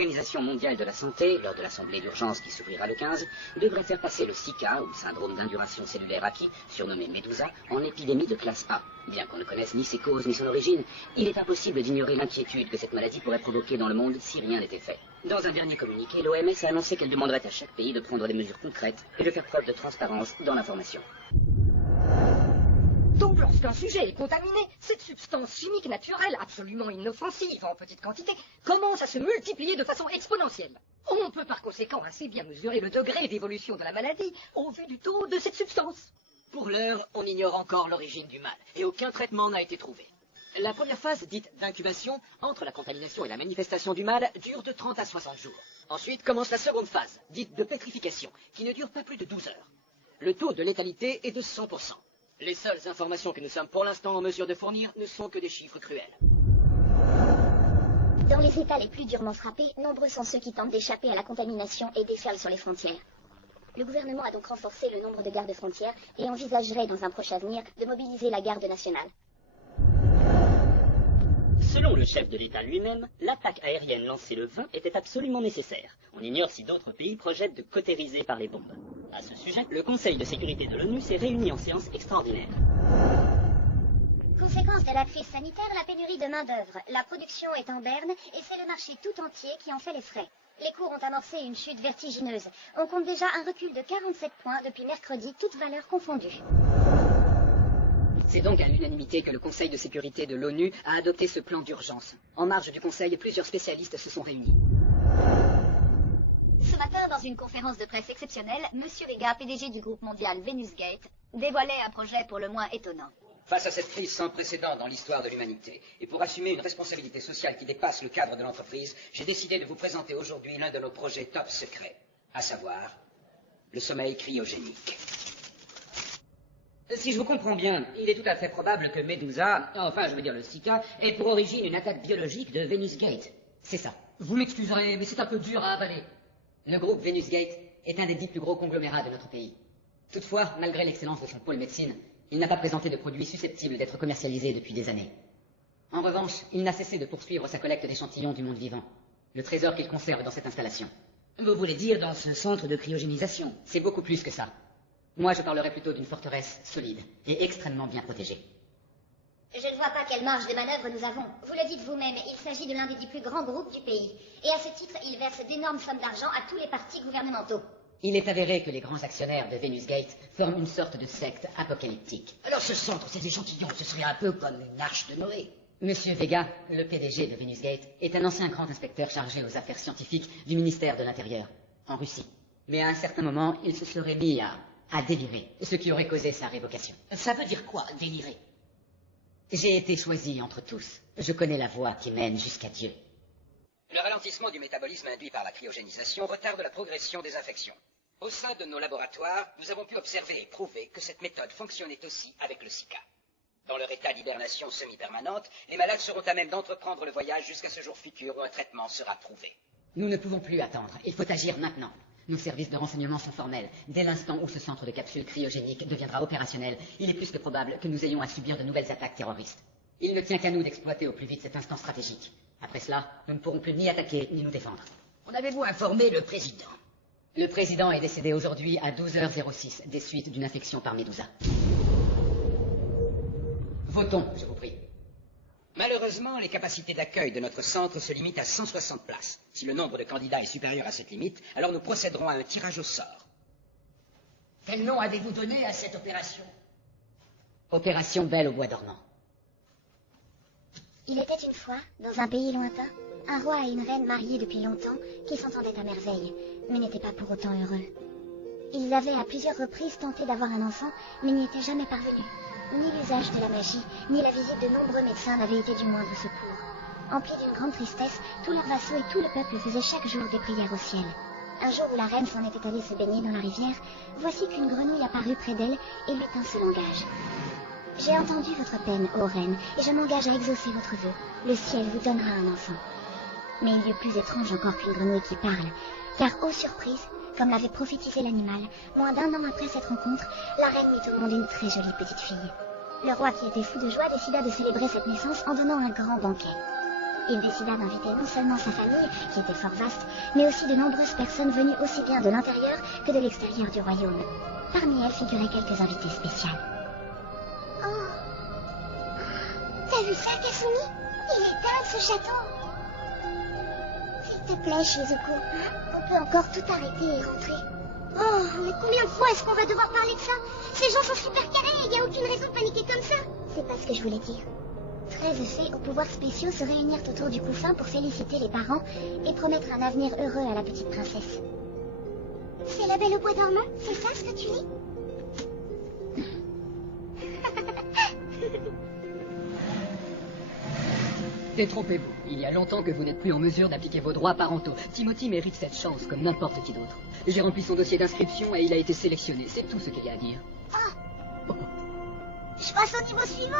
L'Organisation mondiale de la santé, lors de l'assemblée d'urgence qui s'ouvrira le 15, devrait faire passer le Zika, ou syndrome d'induration cellulaire acquis, surnommé Medusa, en épidémie de classe A. Bien qu'on ne connaisse ni ses causes ni son origine, il est impossible d'ignorer l'inquiétude que cette maladie pourrait provoquer dans le monde si rien n'était fait. Dans un dernier communiqué, l'OMS a annoncé qu'elle demanderait à chaque pays de prendre des mesures concrètes et de faire preuve de transparence dans l'information. Donc lorsqu'un sujet est contaminé, cette substance chimique naturelle, absolument inoffensive en petite quantité, commence à se multiplier de façon exponentielle. On peut par conséquent assez bien mesurer le degré d'évolution de la maladie au vu du taux de cette substance. Pour l'heure, on ignore encore l'origine du mal, et aucun traitement n'a été trouvé. La première phase, dite d'incubation, entre la contamination et la manifestation du mal, dure de 30 à 60 jours. Ensuite commence la seconde phase, dite de pétrification, qui ne dure pas plus de 12 heures. Le taux de létalité est de 100%. Les seules informations que nous sommes pour l'instant en mesure de fournir ne sont que des chiffres cruels. Dans les États les plus durement frappés, nombreux sont ceux qui tentent d'échapper à la contamination et déferlent sur les frontières. Le gouvernement a donc renforcé le nombre de gardes frontières et envisagerait dans un proche avenir de mobiliser la garde nationale. Selon le chef de l'État lui-même, l'attaque aérienne lancée le 20 était absolument nécessaire. On ignore si d'autres pays projettent de cautériser par les bombes. À ce sujet, le Conseil de sécurité de l'ONU s'est réuni en séance extraordinaire. Conséquence de la crise sanitaire, la pénurie de main-d'œuvre. La production est en berne et c'est le marché tout entier qui en fait les frais. Les cours ont amorcé une chute vertigineuse. On compte déjà un recul de 47 points depuis mercredi, toutes valeurs confondues. C'est donc à l'unanimité que le Conseil de sécurité de l'ONU a adopté ce plan d'urgence. En marge du Conseil, plusieurs spécialistes se sont réunis. Ce matin, dans une conférence de presse exceptionnelle, M. Vega, PDG du groupe mondial Venusgate, dévoilait un projet pour le moins étonnant. Face à cette crise sans précédent dans l'histoire de l'humanité, et pour assumer une responsabilité sociale qui dépasse le cadre de l'entreprise, j'ai décidé de vous présenter aujourd'hui l'un de nos projets top secrets, à savoir le sommeil cryogénique. Si je vous comprends bien, il est tout à fait probable que Medusa, enfin je veux dire le Zika, ait pour origine une attaque biologique de Venusgate. C'est ça. Vous m'excuserez, mais c'est un peu dur à avaler. Le groupe Venusgate est un des 10 plus gros conglomérats de notre pays. Toutefois, malgré l'excellence de son pôle médecine, il n'a pas présenté de produits susceptibles d'être commercialisés depuis des années. En revanche, il n'a cessé de poursuivre sa collecte d'échantillons du monde vivant, le trésor qu'il conserve dans cette installation. Vous voulez dire dans ce centre de cryogénisation? C'est beaucoup plus que ça. Moi, je parlerais plutôt d'une forteresse solide et extrêmement bien protégée. Je ne vois pas quelle marge de manœuvre nous avons. Vous le dites vous-même, il s'agit de l'un des 10 plus grands groupes du pays. Et à ce titre, il verse d'énormes sommes d'argent à tous les partis gouvernementaux. Il est avéré que les grands actionnaires de Venusgate forment une sorte de secte apocalyptique. Alors ce centre, ces échantillons, ce serait un peu comme une arche de Noé. Monsieur Vega, le PDG de Venusgate, est un ancien grand inspecteur chargé aux affaires scientifiques du ministère de l'Intérieur, en Russie. Mais à un certain moment, il se serait mis à délirer, ce qui aurait causé sa révocation. Ça veut dire quoi, délirer? J'ai été choisi entre tous. Je connais la voie qui mène jusqu'à Dieu. Le ralentissement du métabolisme induit par la cryogénisation retarde la progression des infections. Au sein de nos laboratoires, nous avons pu observer et prouver que cette méthode fonctionnait aussi avec le Zika. Dans leur état d'hibernation semi-permanente, les malades seront à même d'entreprendre le voyage jusqu'à ce jour futur où un traitement sera trouvé. Nous ne pouvons plus attendre. Il faut agir maintenant. Nos services de renseignement sont formels. Dès l'instant où ce centre de capsules cryogéniques deviendra opérationnel, il est plus que probable que nous ayons à subir de nouvelles attaques terroristes. Il ne tient qu'à nous d'exploiter au plus vite cet instant stratégique. Après cela, nous ne pourrons plus ni attaquer ni nous défendre. En avez-vous informé le président? Le président est décédé aujourd'hui à 12h06 des suites d'une infection par Medusa. Votons, je vous prie. Malheureusement, les capacités d'accueil de notre centre se limitent à 160 places. Si le nombre de candidats est supérieur à cette limite, alors nous procéderons à un tirage au sort. Quel nom avez-vous donné à cette opération? Opération Belle au bois dormant. Il était une fois, dans un pays lointain, un roi et une reine mariés depuis longtemps qui s'entendaient à merveille, mais n'étaient pas pour autant heureux. Ils avaient à plusieurs reprises tenté d'avoir un enfant, mais n'y étaient jamais parvenus. Ni l'usage de la magie, ni la visite de nombreux médecins n'avaient été du moindre secours. Emplis d'une grande tristesse, tous leurs vassaux et tout le peuple faisaient chaque jour des prières au ciel. Un jour où la reine s'en était allée se baigner dans la rivière, voici qu'une grenouille apparut près d'elle et lui tint ce langage. « J'ai entendu votre peine, ô reine, et je m'engage à exaucer votre vœu. Le ciel vous donnera un enfant. » Mais il y eut plus étrange encore qu'une grenouille qui parle, car, ô surprise, comme l'avait prophétisé l'animal, moins d'un an après cette rencontre, la reine mit au monde une très jolie petite fille. Le roi, qui était fou de joie, décida de célébrer cette naissance en donnant un grand banquet. Il décida d'inviter non seulement sa famille, qui était fort vaste, mais aussi de nombreuses personnes venues aussi bien de l'intérieur que de l'extérieur du royaume. Parmi elles figuraient quelques invités spéciaux. Oh. T'as vu ça, Kasumi? Il est dingue, ce château. S'il te plaît, Shizuku, on peut encore tout arrêter et rentrer. Oh, mais combien de fois est-ce qu'on va devoir parler de ça? Ces gens sont super carrés et il n'y a aucune raison de paniquer comme ça. C'est pas ce que je voulais dire. 13 fées aux pouvoirs spéciaux se réunirent autour du couffin pour féliciter les parents et promettre un avenir heureux à la petite princesse. C'est la Belle au bois dormant? C'est ça ce que tu lis? Détrompez-vous. Il y a longtemps que vous n'êtes plus en mesure d'appliquer vos droits parentaux. Timothy mérite cette chance comme n'importe qui d'autre. J'ai rempli son dossier d'inscription et il a été sélectionné. C'est tout ce qu'il y a à dire. Oh. Je passe au niveau suivant.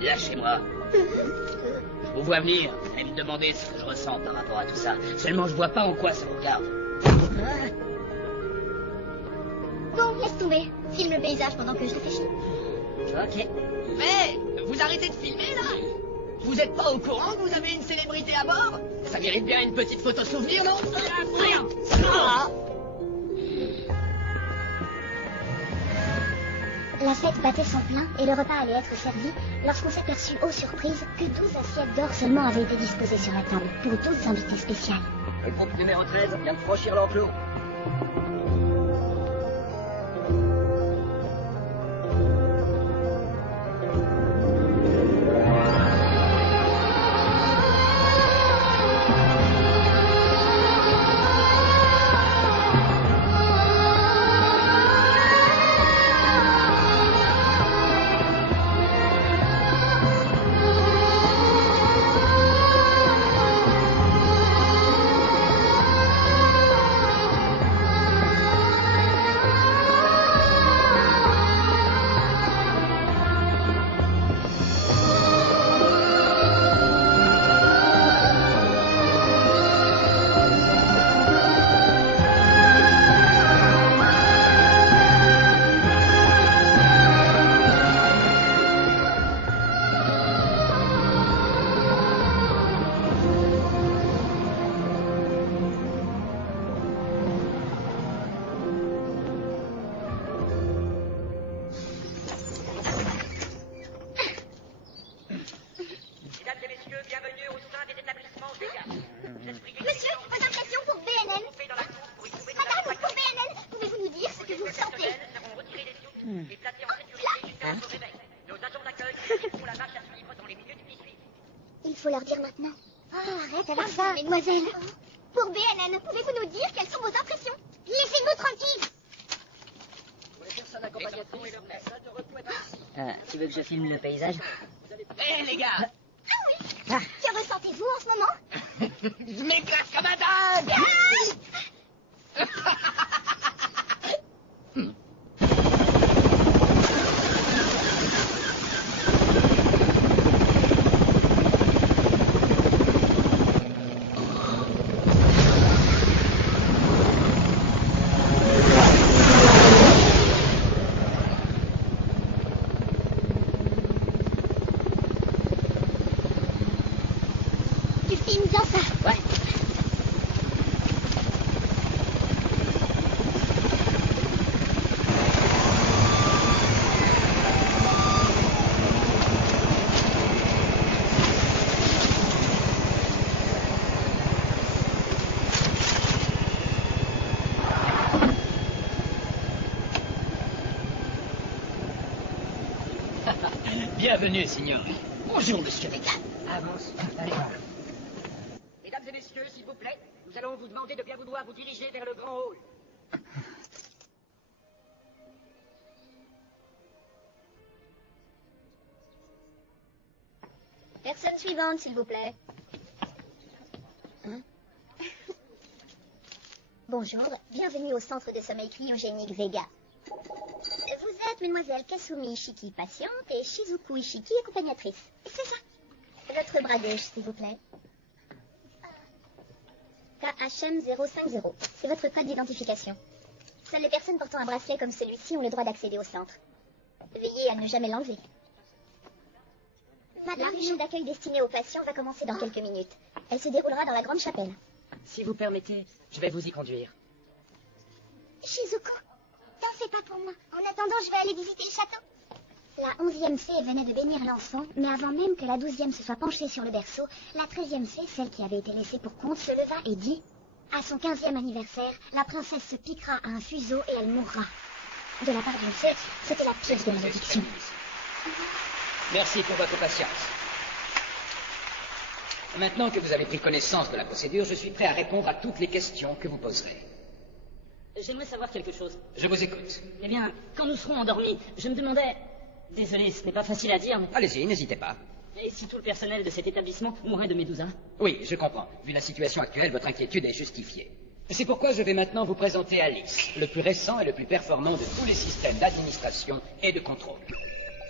Lâchez-moi. Je vous vois venir et me demander ce que je ressens par rapport à tout ça. Seulement, je vois pas en quoi ça vous regarde. Bon, laisse tomber. Filme le paysage pendant que je réfléchis. Ok. Mais, vous arrêtez de filmer, là? Vous êtes pas au courant que vous avez une célébrité à bord? Ça mérite bien une petite photo souvenir, non? Rien. Ah. La fête battait son plein et le repas allait être servi lorsqu'on s'aperçut, aux surprises, que 12 assiettes d'or seulement avaient été disposées sur la table pour 12 invités spéciaux. Le groupe numéro 13 vient de franchir l'enclos. Monsieur, vos impressions pour BNN. Madame, pour BNN, pouvez-vous nous dire ce que vous sentez? Il faut leur dire maintenant. Oh, arrête avec ça, mesdemoiselles. Pour BNN, pouvez-vous nous dire quelles sont vos impressions? Laissez-nous tranquilles. Tu veux que je filme le paysage? Hé, les gars! Ah oui. Que ressentez-vous en ce moment? Je m'éclate comme un dingue! Tu filmes bien ça? Ouais. Bienvenue, signor. Bonjour, monsieur Vega. Avance. Allez. Mesdames et messieurs, s'il vous plaît, nous allons vous demander de bien vouloir vous diriger vers le grand hall. Personne suivante, s'il vous plaît. Bonjour, bienvenue au centre de sommeil cryogénique Vega. Vous êtes mademoiselle Kasumi Ishiki, patiente, et Shizuku Ishiki, accompagnatrice. C'est ça. Votre bras gauche, s'il vous plaît. KHM 050, c'est votre code d'identification. Seules les personnes portant un bracelet comme celui-ci ont le droit d'accéder au centre. Veillez à ne jamais l'enlever. La réunion d'accueil destinée aux patients va commencer dans quelques minutes. Elle se déroulera dans la grande chapelle. Si vous permettez, je vais vous y conduire. Shizuko, t'en fais pas pour moi. En attendant, je vais aller visiter le château. La 11e fée venait de bénir l'enfant, mais avant même que la 12e se soit penchée sur le berceau, la 13e fée, celle qui avait été laissée pour compte, se leva et dit « À son 15e anniversaire, la princesse se piquera à un fuseau et elle mourra. » De la part d'une fée, c'était la pire des malédictions. Merci pour votre patience. Maintenant que vous avez pris connaissance de la procédure, je suis prêt à répondre à toutes les questions que vous poserez. J'aimerais savoir quelque chose. Je vous écoute. Eh bien, quand nous serons endormis, je me demandais... Désolé, ce n'est pas facile à dire, mais... Allez-y, n'hésitez pas. Et si tout le personnel de cet établissement mourait de Médusa? Oui, je comprends. Vu la situation actuelle, votre inquiétude est justifiée. C'est pourquoi je vais maintenant vous présenter Alice, le plus récent et le plus performant de tous les systèmes d'administration et de contrôle.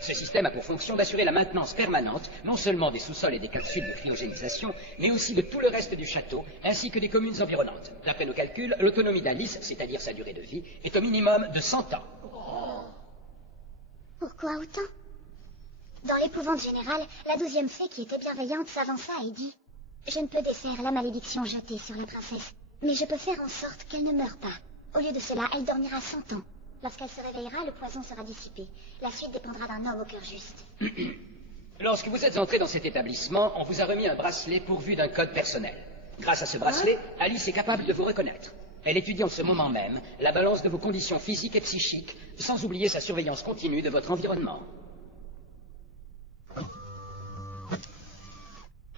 Ce système a pour fonction d'assurer la maintenance permanente, non seulement des sous-sols et des capsules de cryogénisation, mais aussi de tout le reste du château, ainsi que des communes environnantes. D'après nos calculs, l'autonomie d'Alice, c'est-à-dire sa durée de vie, est au minimum de 100 ans. Pourquoi autant? Dans l'épouvante générale, la 12e fée, qui était bienveillante, s'avança et dit « Je ne peux défaire la malédiction jetée sur la princesse, mais je peux faire en sorte qu'elle ne meure pas. Au lieu de cela, elle dormira 100 ans. Lorsqu'elle se réveillera, le poison sera dissipé. La suite dépendra d'un homme au cœur juste. » Lorsque vous êtes entré dans cet établissement, on vous a remis un bracelet pourvu d'un code personnel. Grâce à ce bracelet, Alice est capable de vous reconnaître. Elle étudie en ce moment même la balance de vos conditions physiques et psychiques, sans oublier sa surveillance continue de votre environnement.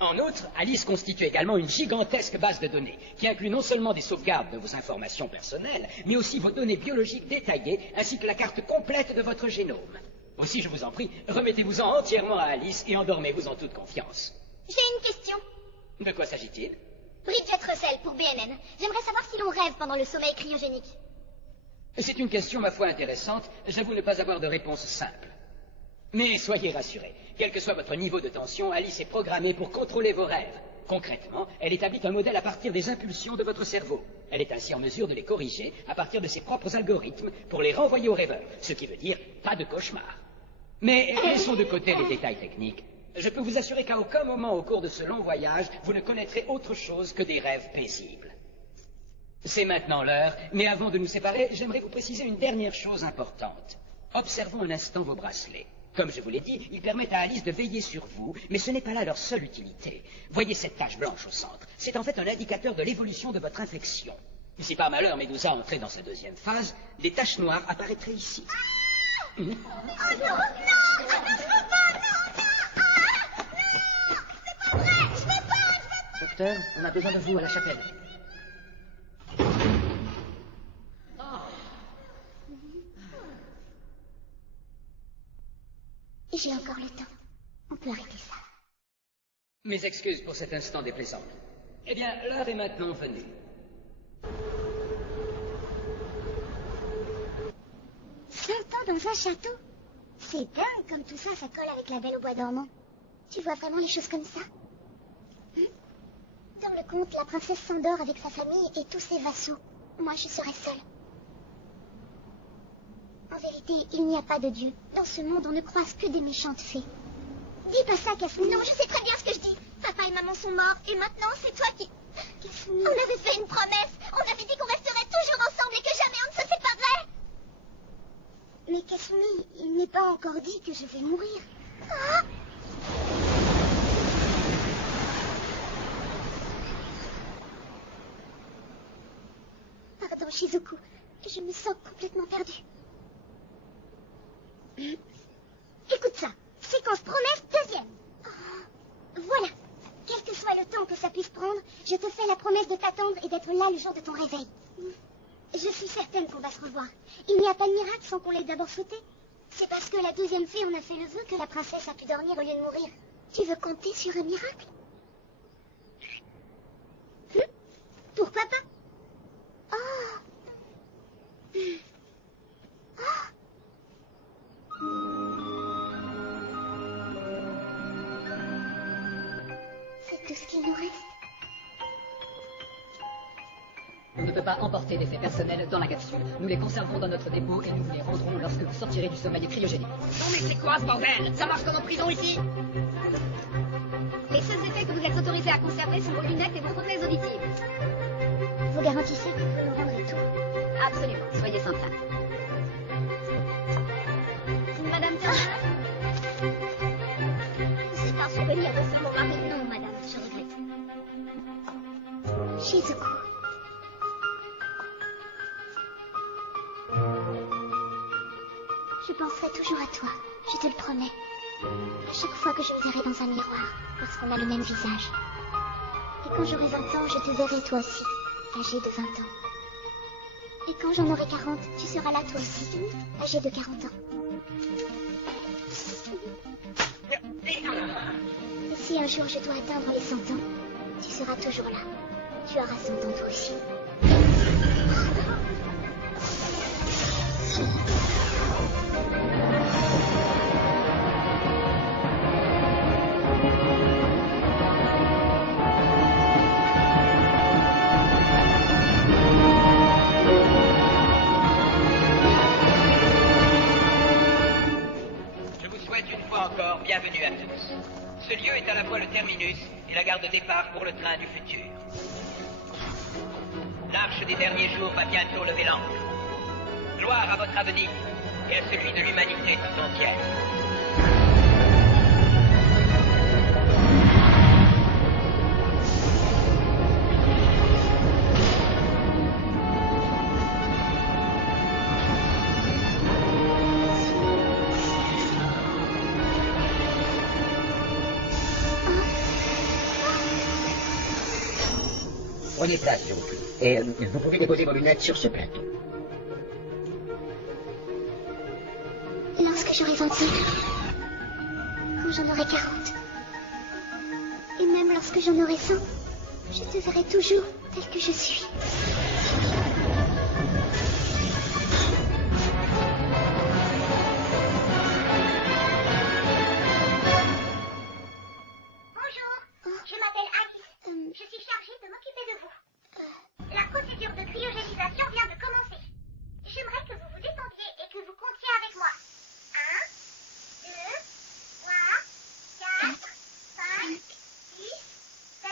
En outre, Alice constitue également une gigantesque base de données, qui inclut non seulement des sauvegardes de vos informations personnelles, mais aussi vos données biologiques détaillées, ainsi que la carte complète de votre génome. Aussi, je vous en prie, remettez-vous-en entièrement à Alice et endormez-vous en toute confiance. J'ai une question. De quoi s'agit-il? Bridget Russell pour BNN. J'aimerais savoir si l'on rêve pendant le sommeil cryogénique. C'est une question, ma foi, intéressante. J'avoue ne pas avoir de réponse simple. Mais soyez rassurés, quel que soit votre niveau de tension, Alice est programmée pour contrôler vos rêves. Concrètement, elle établit un modèle à partir des impulsions de votre cerveau. Elle est ainsi en mesure de les corriger à partir de ses propres algorithmes pour les renvoyer au rêveur, ce qui veut dire pas de cauchemar. Mais laissons de côté les détails techniques. Je peux vous assurer qu'à aucun moment au cours de ce long voyage, vous ne connaîtrez autre chose que des rêves paisibles. C'est maintenant l'heure, mais avant de nous séparer, j'aimerais vous préciser une dernière chose importante. Observons un instant vos bracelets. Comme je vous l'ai dit, ils permettent à Alice de veiller sur vous, mais ce n'est pas là leur seule utilité. Voyez cette tache blanche au centre. C'est en fait un indicateur de l'évolution de votre infection. Si par malheur Médusa entrait dans sa deuxième phase, des taches noires apparaîtraient ici. Oh non, non, non, Docteur, on a besoin de vous à la chapelle. J'ai encore le temps. On peut arrêter ça. Mes excuses pour cet instant déplaisant. Eh bien, l'heure est maintenant venue. 100 ans dans un château? C'est dingue comme tout ça, ça colle avec la Belle au bois dormant. Tu vois vraiment les choses comme ça? Dans le conte, la princesse s'endort avec sa famille et tous ses vassaux. Moi, je serai seule. En vérité, il n'y a pas de Dieu. Dans ce monde, on ne croise que des méchantes fées. Dis pas ça, Kasumi. Non, je sais très bien ce que je dis. Papa et maman sont morts, et maintenant c'est toi qui... Kasumi. On avait fait une promesse. On avait dit qu'on resterait toujours ensemble et que jamais on ne se séparerait. Mais Kasumi, il n'est pas encore dit que je vais mourir. Ah! Pardon, Shizuku. Je me sens complètement perdue. Écoute ça. Séquence promesse deuxième. Voilà. Quel que soit le temps que ça puisse prendre, je te fais la promesse de t'attendre et d'être là le jour de ton réveil. Je suis certaine qu'on va se revoir. Il n'y a pas de miracle sans qu'on l'ait d'abord souhaité. C'est parce que la deuxième fée en a fait le vœu que la princesse a pu dormir au lieu de mourir. Tu veux compter sur un miracle? Pourquoi pas? C'est tout ce qu'il nous reste. On ne peut pas pas emporter d'effets personnels dans la capsule. Nous les conserverons dans notre dépôt et nous vous les rendrons lorsque vous sortirez du sommeil cryogénique. Non mais c'est quoi ce bordel? Ça marche comme en prison ici? Les seuls effets que vous êtes autorisés à conserver sont vos lunettes et vos prothèses auditives. Vous garantissez que vous nous rendrez tout? Absolument, soyez sans crainte. Madame Turner? C'est un souvenir de ce moment. Non, madame, je regrette. Shizuku. Je penserai toujours à toi, je te le promets. À chaque fois que je me verrai dans un miroir, parce qu'on a le même visage. Et quand j'aurai 20 ans, je te verrai toi aussi, âgé de 20 ans. Et quand j'en aurai 40, tu seras là toi aussi, âgé de 40 ans. Et si un jour je dois atteindre les 100 ans, tu seras toujours là. Tu auras 100 ans toi aussi. Encore, bienvenue à tous. Ce lieu est à la fois le terminus et la gare de départ pour le train du futur. L'arche des derniers jours va bientôt lever l'ancre. Gloire à votre avenir et à celui de l'humanité tout entière. Prenez place, s'il vous plaît. Et vous pouvez déposer vos lunettes sur ce plateau. Lorsque j'aurai 25, quand j'en aurai 40, et même lorsque j'en aurai 100, je te verrai toujours tel que je suis. Bonjour, je m'appelle Alice. Je suis chargée de m'occuper de vous. La procédure de cryogénisation vient de commencer. J'aimerais que vous vous détendiez et que vous comptiez avec moi. 1, 2, 3, 4, 5, 6, 7.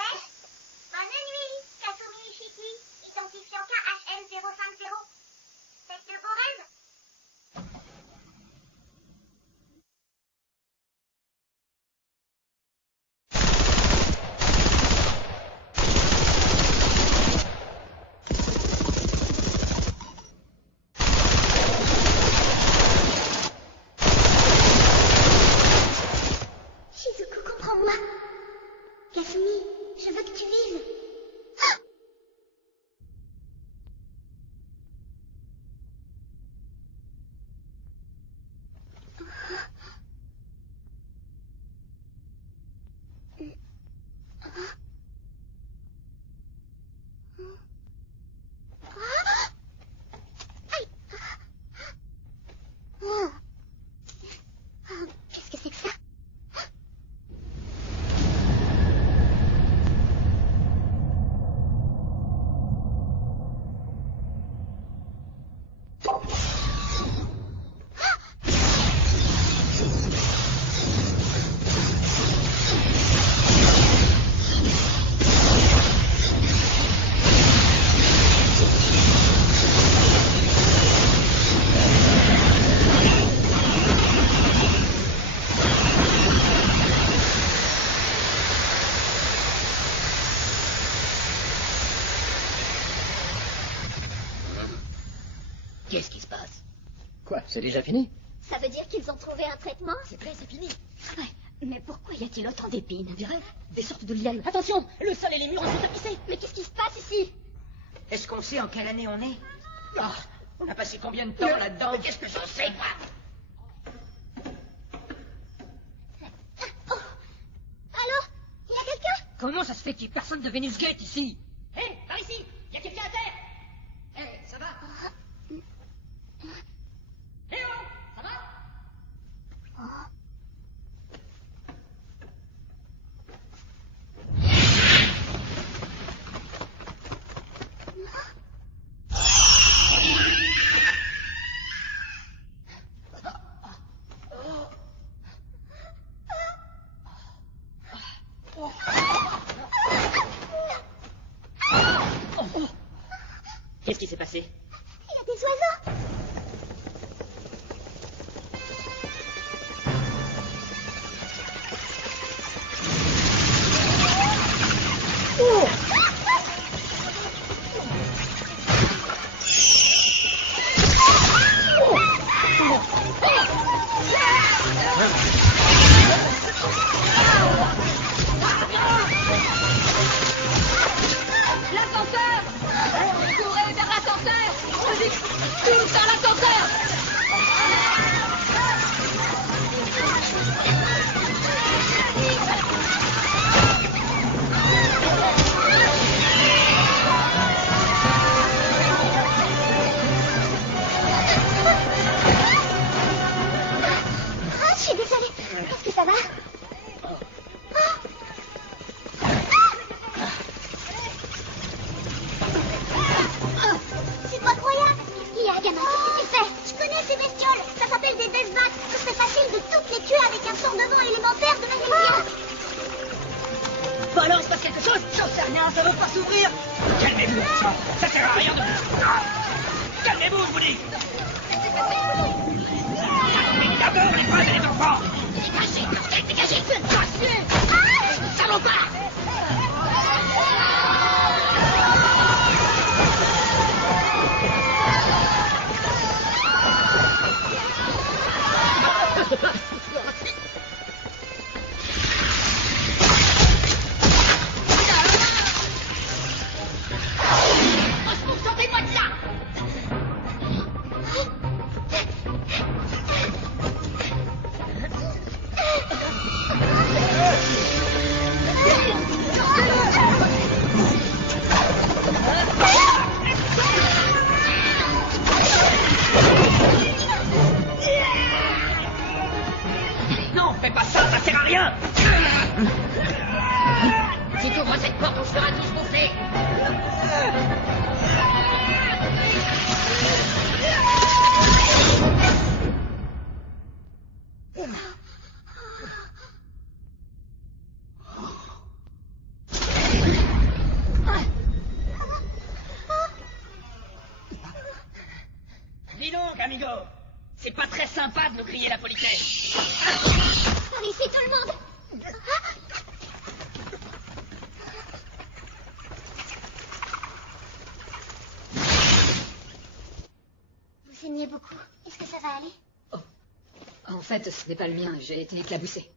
Bonne nuit, Kasumi Ishiki, identifiant KHM050. Faites de beaux rêves. Shizuku, comprends-moi. Kasumi, je veux que tu vives. Ah! Aïe! Oh. Qu'est-ce que c'est que ça? Qu'est-ce qui se passe? Quoi? C'est déjà fini? Ça veut dire qu'ils ont trouvé un traitement? C'est prêt, c'est fini. Ouais, mais pourquoi y a-t-il autant d'épines? On dirait des sortes de lianes. Attention, le sol et les murs ont été tapissés. Mais qu'est-ce qui se passe ici? Est-ce qu'on sait en quelle année on est? Ah, On a passé combien de temps là-dedans? Mais qu'est-ce que j'en sais, moi? Oh! Allô? Il y a quelqu'un? comment ça se fait qu'il n'y ait personne de Venus Gate ici? Hé, par ici, il y a quelqu'un à terre. Hé, ça va? Hé, oh, ça va? Qu'est-ce qui s'est passé? Il y a des oiseaux. L'ascenseur! Courez vers l'ascenseur! Je dis, tous vers l'ascenseur! Ah, je suis désolée. Est-ce que ça va? C'est pas croyable. Il y a un gamin, qu'est-ce que tu fais? Je connais ces bestioles. Ça s'appelle des Deathbats. Ce serait facile de toutes les tuer avec un sort-de-vent élémentaire de magnésium. Bon alors, il se passe quelque chose? J'en sais rien, ça veut pas s'ouvrir! Calmez-vous, ça sert à rien de... Calmez-vous, je vous dis. D'abord, les femmes et les enfants. Dégagez! Faites passer! Salopard! Sortez-moi de là! Non, fais pas ça, ça sert à rien. Si tu ouvres cette porte, on se fera tous bouffer! Dis donc, amigo, c'est pas très sympa de nous crier la politesse. Par ici, tout le monde. Vous saignez beaucoup. Est-ce que ça va aller? En fait, ce n'est pas le mien, j'ai été éclaboussé.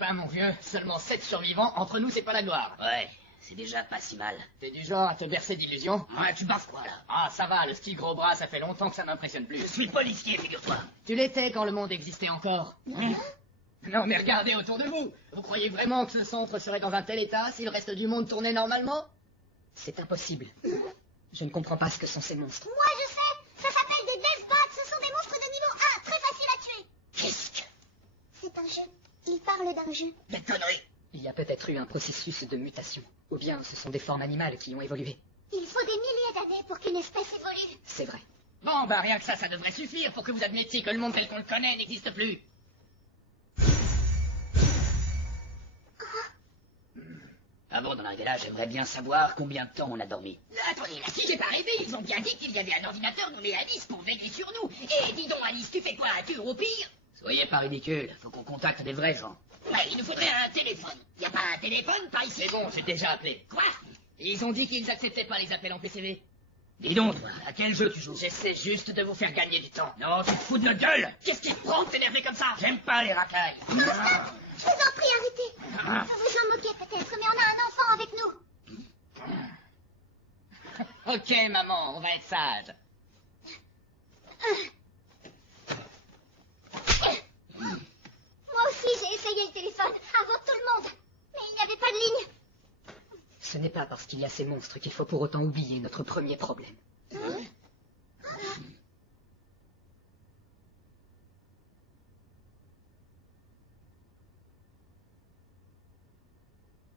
Ben mon vieux, seulement 7 survivants, entre nous c'est pas la gloire. Ouais, c'est déjà pas si mal. T'es du genre à te bercer d'illusions? Ouais, tu baffes quoi, là? Ah ça va, le style gros bras, ça fait longtemps que ça m'impressionne plus. Je suis policier, figure-toi. Tu l'étais quand le monde existait encore. Non mais regardez autour de vous. Vous croyez vraiment que ce centre serait dans un tel état si le reste du monde tournait normalement? C'est impossible. Je ne comprends pas ce que sont ces monstres. Moi, je sais. Ça s'appelle des Deathbats. Ce sont des monstres de niveau 1. Très faciles à tuer. Qu'est-ce que... C'est un jeu. Il parle d'un jeu. Des conneries. Il y a peut-être eu un processus de mutation. Ou bien ce sont des formes animales qui ont évolué. Il faut des milliers d'années pour qu'une espèce évolue. C'est vrai. Bon bah rien que ça devrait suffire pour que vous admettiez que le monde tel qu'on le connaît n'existe plus. Avant d'en arriver là, j'aimerais bien savoir combien de temps on a dormi. Attendez, là, si j'ai pas rêvé, ils ont bien dit qu'il y avait un ordinateur nommé Alice pour veiller sur nous. Et dis donc, Alice, tu fais quoi? Tu roupilles? Soyez pas ridicule, faut qu'on contacte des vrais gens. Ouais, il nous faudrait un téléphone. Y a pas un téléphone par ici? C'est bon, j'ai déjà appelé. Quoi? Ils ont dit qu'ils acceptaient pas les appels en PCV. Dis donc, toi, à quel jeu tu joues? J'essaie juste de vous faire gagner du temps. Non, tu te fous de notre gueule. Qu'est-ce qui te prend de t'énerver comme ça? J'aime pas les racailles. Je vous en prie, arrêtez. Vous vous en moquez peut-être, mais on a un enfant avec nous. Ok, maman, on va être sage. Moi aussi, j'ai essayé le téléphone, avant tout le monde. Mais il n'y avait pas de ligne. Ce n'est pas parce qu'il y a ces monstres qu'il faut pour autant oublier notre premier problème.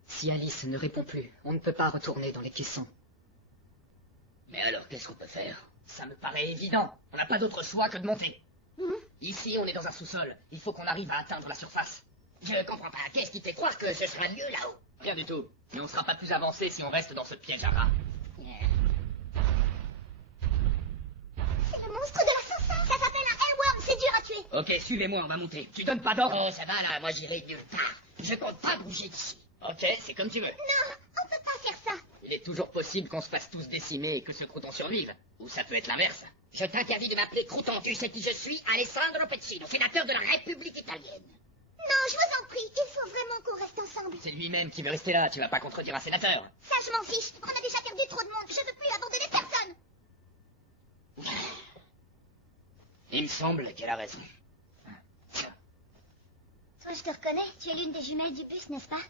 Si Alice ne répond plus, on ne peut pas retourner dans les caissons. Mais alors, qu'est-ce qu'on peut faire? Ça me paraît évident. On n'a pas d'autre choix que de monter. Ici, on est dans un sous-sol. Il faut qu'on arrive à atteindre la surface. Je comprends pas. Qu'est-ce qui te fait croire que ce sera mieux là-haut? Rien du tout. Mais on sera pas plus avancé si on reste dans ce piège à rats. Ok, suivez-moi, on va monter. Tu donnes pas d'ordre? Oh, ça va là, moi j'irai nulle part. Je compte pas bouger d'ici. Ok, c'est comme tu veux. Non, on peut pas faire ça. Il est toujours possible qu'on se fasse tous décimer et que ce crouton survive. Ou ça peut être l'inverse. Je t'interdis de m'appeler Crouton. Tu sais qui je suis? Alessandro Pezzino, sénateur de la République italienne. Non, je vous en prie, il faut vraiment qu'on reste ensemble. C'est lui-même qui veut rester là, tu vas pas contredire un sénateur. Ça, je m'en fiche. On a déjà perdu trop de monde. Je veux plus abandonner personne. Il me semble qu'elle a raison. Toi, je te reconnais. Tu es l'une des jumelles du bus, n'est-ce pas?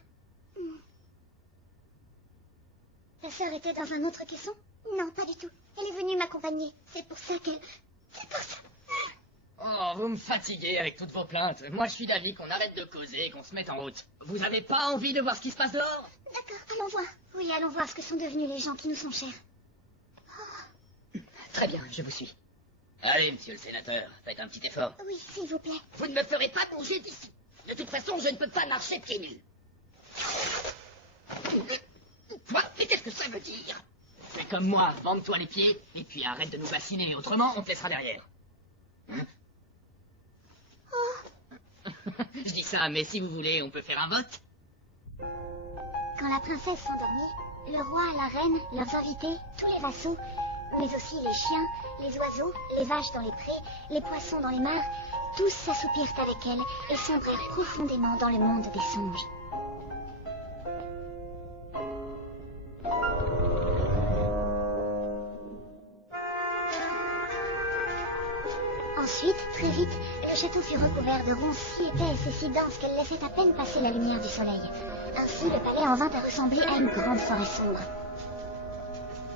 Ta sœur était dans un autre caisson? Non, pas du tout. Elle est venue m'accompagner. C'est pour ça qu'elle... C'est pour ça. Oh, vous me fatiguez avec toutes vos plaintes. Moi, je suis d'avis qu'on arrête de causer et qu'on se mette en route. Vous avez pas envie de voir ce qui se passe dehors? D'accord, allons voir. Oui, allons voir ce que sont devenus les gens qui nous sont chers. Très bien, je vous suis. Allez, monsieur le sénateur, faites un petit effort. Oui, s'il vous plaît. Vous ne me ferez pas bouger d'ici. De toute façon, je ne peux pas marcher pieds nus. Quoi? Mais qu'est-ce que ça veut dire? Fais comme moi, bande-toi les pieds, et puis arrête de nous bassiner, autrement on te laissera derrière. Hein? Je dis ça, mais si vous voulez, on peut faire un vote. Quand la princesse s'endormit, le roi, la reine, leurs invités, tous les vassaux, mais aussi les chiens, les oiseaux, les vaches dans les prés, les poissons dans les mares, tous s'assoupirent avec elle et sombrèrent profondément dans le monde des songes. Ensuite, très vite, le château fut recouvert de ronces si épaisses et si denses qu'elles laissaient à peine passer la lumière du soleil. Ainsi, le palais en vint à ressembler à une grande forêt sombre.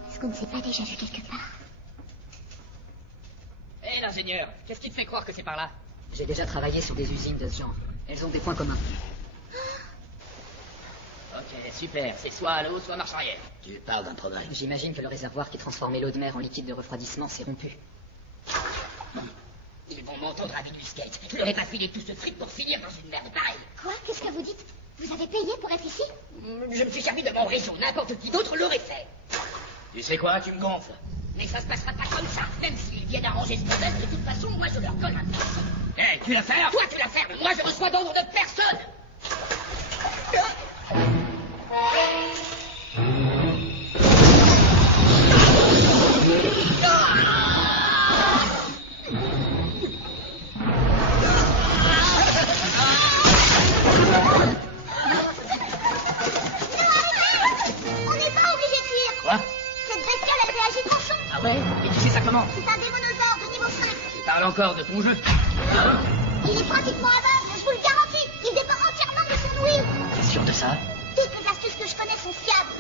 Est-ce qu'on ne s'est pas déjà vu quelque part? Hé, l'ingénieur, qu'est-ce qui te fait croire que c'est par là? J'ai déjà travaillé sur des usines de ce genre. Elles ont des points communs. Ok, super, c'est soit à l'eau, soit marche arrière. Tu parles d'un progrès. J'imagine que le réservoir qui transformait l'eau de mer en liquide de refroidissement s'est rompu. Ils vont m'entendre à Minusquette. Je leur ai pas filé tout ce fric pour finir dans une merde pareille. Quoi? Qu'est-ce que vous dites? Vous avez payé pour être ici? Je me suis servi de mon réseau. N'importe qui d'autre l'aurait fait. Tu sais quoi, tu me gonfles. Mais ça se passera pas comme ça. Même s'ils viennent arranger ce problème, de toute façon, moi je leur colle un pièce. Hé, tu la fermes? Toi tu la fermes. Moi je reçois d'ordre de personne. Et tu sais ça comment? C'est un démonosaure de niveau 5. Tu parles encore de ton jeu? Il est pratiquement aveugle, je vous le garantis. Il dépend entièrement de son ouïe. T'es sûr de ça? Toutes les astuces que je connais sont fiables.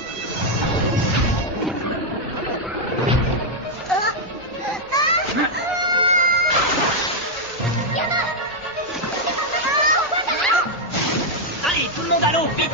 Allez, tout le monde à l'eau, vite!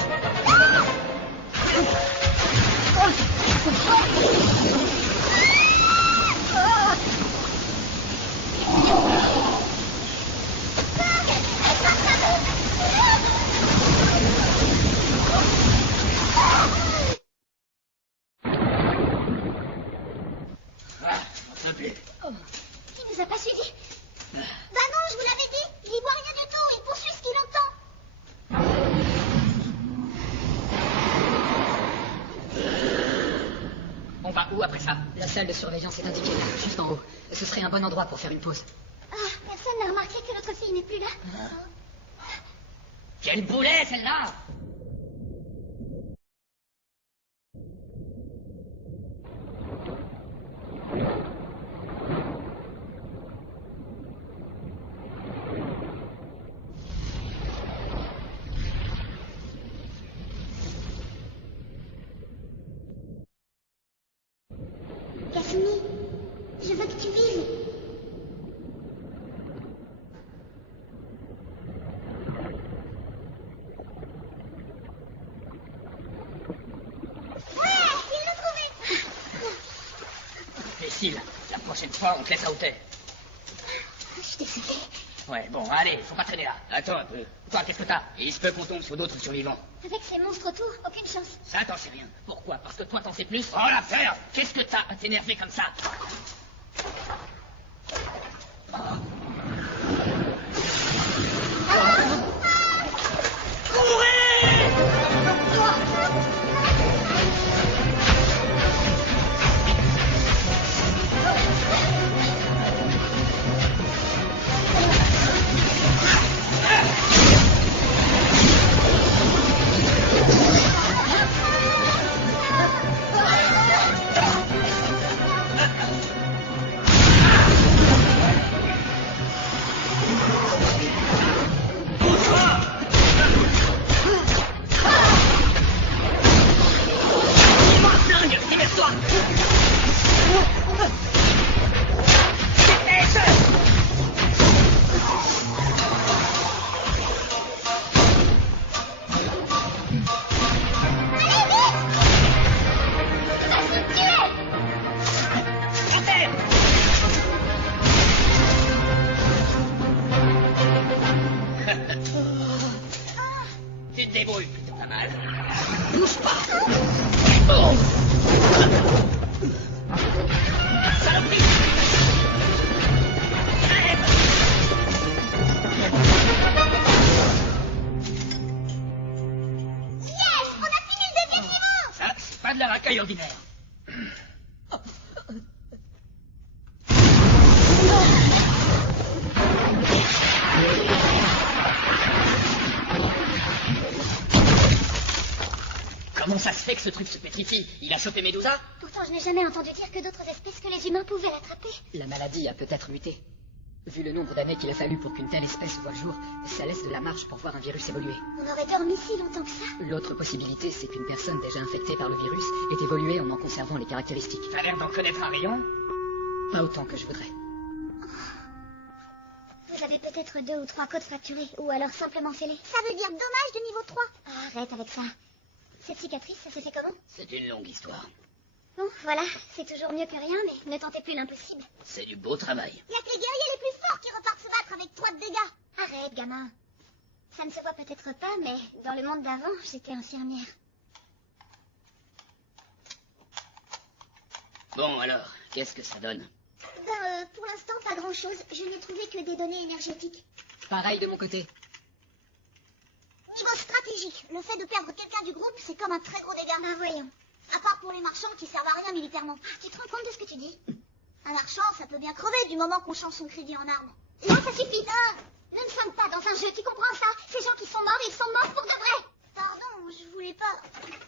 Il nous a pas suivis. Bah non, je vous l'avais dit. Il y voit rien du tout. Il poursuit ce qu'il entend. On va où après ça? La salle de surveillance est indiquée là, juste en haut. Ce serait un bon endroit pour faire une pause. Ah, personne n'a remarqué que notre fille n'est plus là. Quel boulet, celle-là! Kasumi, je veux que tu vives. Cécile, la prochaine fois, on te laisse à hauteur. Je suis désolée. Ouais, bon, allez, faut pas traîner là. Attends un peu. Toi, qu'est-ce que t'as? Il se peut qu'on tombe sur d'autres survivants. Avec ces monstres autour, aucune chance. Ça, t'en sais rien. Pourquoi? Parce que toi, t'en sais plus? Oh, la ferme! Qu'est-ce que t'as à t'énerver comme ça? Bouge pas. Oh. Saloperie. Yes, on a fini le deuxième niveau. Ça, c'est pas de la racaille ordinaire. Comment ça se fait que ce truc se pétrifie? Il a chopé Médusa? Pourtant, je n'ai jamais entendu dire que d'autres espèces que les humains pouvaient l'attraper. La maladie a peut-être muté. Vu le nombre d'années qu'il a fallu pour qu'une telle espèce voie le jour, ça laisse de la marge pour voir un virus évoluer. On aurait dormi si longtemps que ça. L'autre possibilité, c'est qu'une personne déjà infectée par le virus ait évolué en conservant les caractéristiques. T'as l'air d'en connaître un rayon. Pas autant que je voudrais. Vous avez peut-être 2 ou 3 côtes fracturées, ou alors simplement fêlées. Ça veut dire dommage de niveau 3. Arrête avec ça. Cette cicatrice, ça s'est fait comment? C'est une longue histoire. Bon, voilà, c'est toujours mieux que rien, mais ne tentez plus l'impossible. C'est du beau travail. Il y a que les guerriers les plus forts qui repartent se battre avec 3 de dégâts. Arrête, gamin. Ça ne se voit peut-être pas, mais dans le monde d'avant, j'étais infirmière. Bon, alors, qu'est-ce que ça donne? Pour l'instant, pas grand-chose. Je n'ai trouvé que des données énergétiques. Pareil de mon côté. Niveau stratégique, le fait de perdre quelqu'un du groupe, c'est comme un très gros dégât. Ah, voyons. À part pour les marchands qui servent à rien militairement. Tu te rends compte de ce que tu dis? Un marchand, ça peut bien crever du moment qu'on change son crédit en armes. Là, ça suffit. Nous ne sommes pas dans un jeu, tu comprends ça? Ces gens qui sont morts, ils sont morts pour de vrai. Pardon, je voulais pas...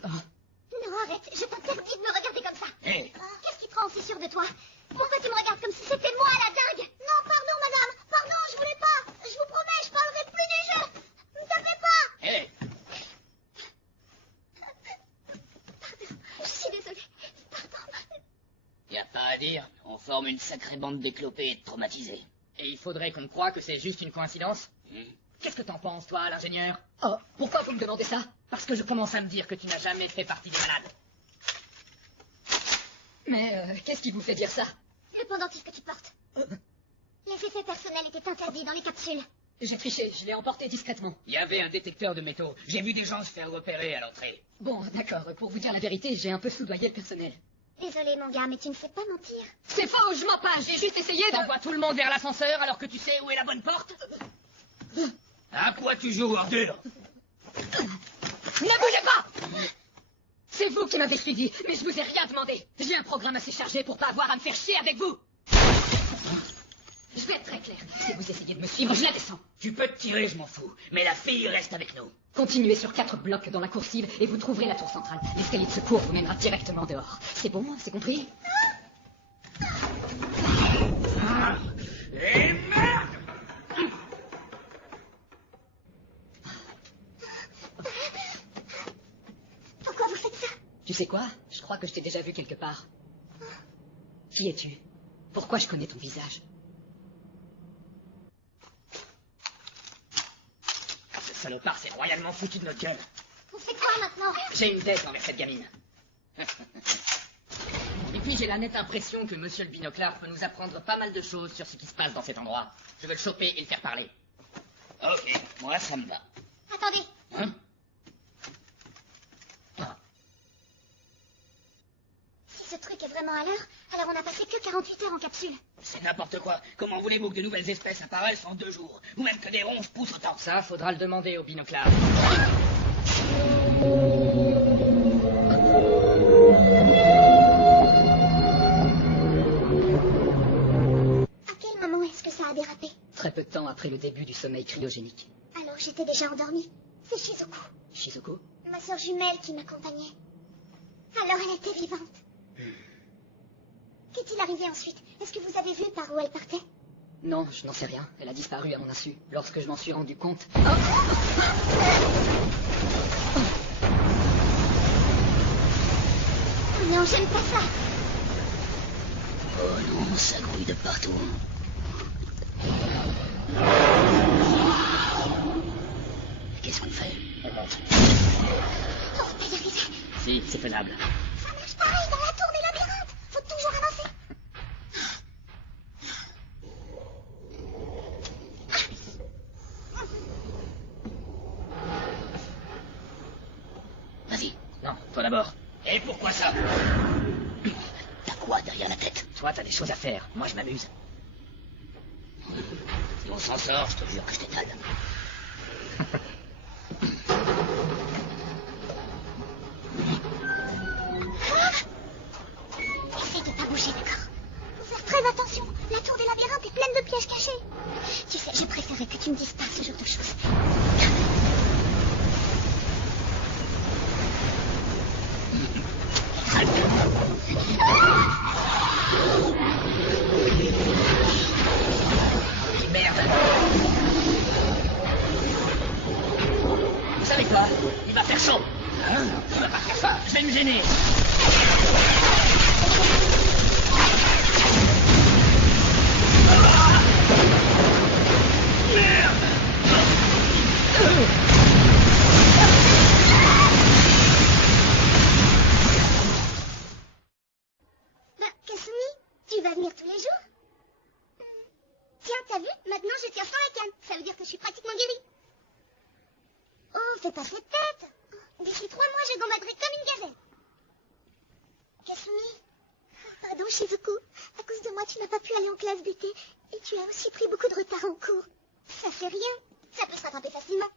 Non, arrête, je t'interdis de me regarder comme ça. Hé, Qu'est-ce qui te rend aussi sûr de toi? Pourquoi tu me regardes comme si c'était moi la dingue? Non, pardon, madame. Pardon, je voulais pas. Je vous promets, je parlerai plus du jeu. Ne tapez pas. hé. Je suis désolée. Pardon. Y a pas à dire, on forme une sacrée bande d'éclopés et de traumatisés. Et il faudrait qu'on croie que c'est juste une coïncidence? Qu'est-ce que t'en penses, toi, l'ingénieur? Oh, pourquoi vous me demandez ça? Parce que je commence à me dire que tu n'as jamais fait partie des malades. Mais qu'est-ce qui vous fait dire ça? Le pendentif que tu portes. Les effets personnels étaient interdits dans les capsules. J'ai triché, je l'ai emporté discrètement. Il y avait un détecteur de métaux. J'ai vu des gens se faire repérer à l'entrée. Bon, d'accord, pour vous dire la vérité, j'ai un peu soudoyé le personnel. Désolée, mon gars, mais tu ne sais pas mentir. C'est faux, je mens pas, j'ai juste essayé de... T'envoies tout le monde vers l'ascenseur alors que tu sais où est la bonne porte? À quoi tu joues, ordure? Ne bougez pas! C'est vous qui m'avez suivi, mais je vous ai rien demandé. J'ai un programme assez chargé pour pas avoir à me faire chier avec vous. Je vais être très clair. Si vous essayez de me suivre, je la descends. Tu peux te tirer, je m'en fous. Mais la fille reste avec nous. Continuez sur 4 blocs dans la coursive et vous trouverez la tour centrale. L'escalier de secours vous mènera directement dehors. C'est bon, c'est compris? Et merde! Pourquoi vous faites ça? Tu sais quoi? Je crois que je t'ai déjà vu quelque part. Qui es-tu? Pourquoi je connais ton visage? Ce salopard s'est royalement foutu de notre gueule. On fait quoi maintenant? J'ai une dette envers cette gamine. Et puis j'ai la nette impression que monsieur le binoclard peut nous apprendre pas mal de choses sur ce qui se passe dans cet endroit. Je veux le choper et le faire parler. Ok, moi ça me va. Attendez. Hein? Si ce truc est vraiment à l'heure, alors on n'a passé que 48 heures en capsule. C'est n'importe quoi. Comment voulez-vous que de nouvelles espèces apparaissent en 2 jours? Ou même que des ronces poussent autant? Ça, faudra le demander au binoclard. À quel moment est-ce que ça a dérapé? Très peu de temps après le début du sommeil cryogénique. Alors j'étais déjà endormie. C'est Shizuku, Shizuko? ma sœur jumelle qui m'accompagnait. Alors elle était vivante. Qu'est-il arrivé ensuite? Est-ce que vous avez vu par où elle partait? Non, je n'en sais rien. Elle a disparu à mon insu. Lorsque je m'en suis rendu compte... Oh non, j'aime pas ça. Oh non, ça grouille de partout. Qu'est-ce qu'on fait? On monte. On va pas y arriver. Si, c'est faisable. Ça marche pareil dans la tour des labyrinthes. Faut toujours avancer. Vas-y, Toi d'abord. Et pourquoi ça? T'as quoi derrière la tête? Toi, t'as des choses à faire. Moi, je m'amuse. Si on s'en sort, je te jure que je t'étale. Essaye de pas bouger, d'accord? Faut faire très attention. La tour des labyrinthes est pleine de pièges cachés. Tu sais, je préférerais que tu me dises pas ce genre de choses. Merde. Vous savez quoi? Il va faire chaud. Hein? Tu vas pas faire ça. Je vais me gêner. Bah, Kasumi, tu vas venir tous les jours? Tiens, t'as vu? Maintenant, je tiens sans la canne. Ça veut dire que je suis pratiquement guérie. Oh, fais pas cette tête. D'ici 3 mois, je gambaderai comme une gazelle. Kasumi. Pardon, Shizuku. À cause de moi, tu n'as pas pu aller en classe d'été. Et tu as aussi pris beaucoup de retard en cours. Ça fait rien. Ça peut se rattraper facilement.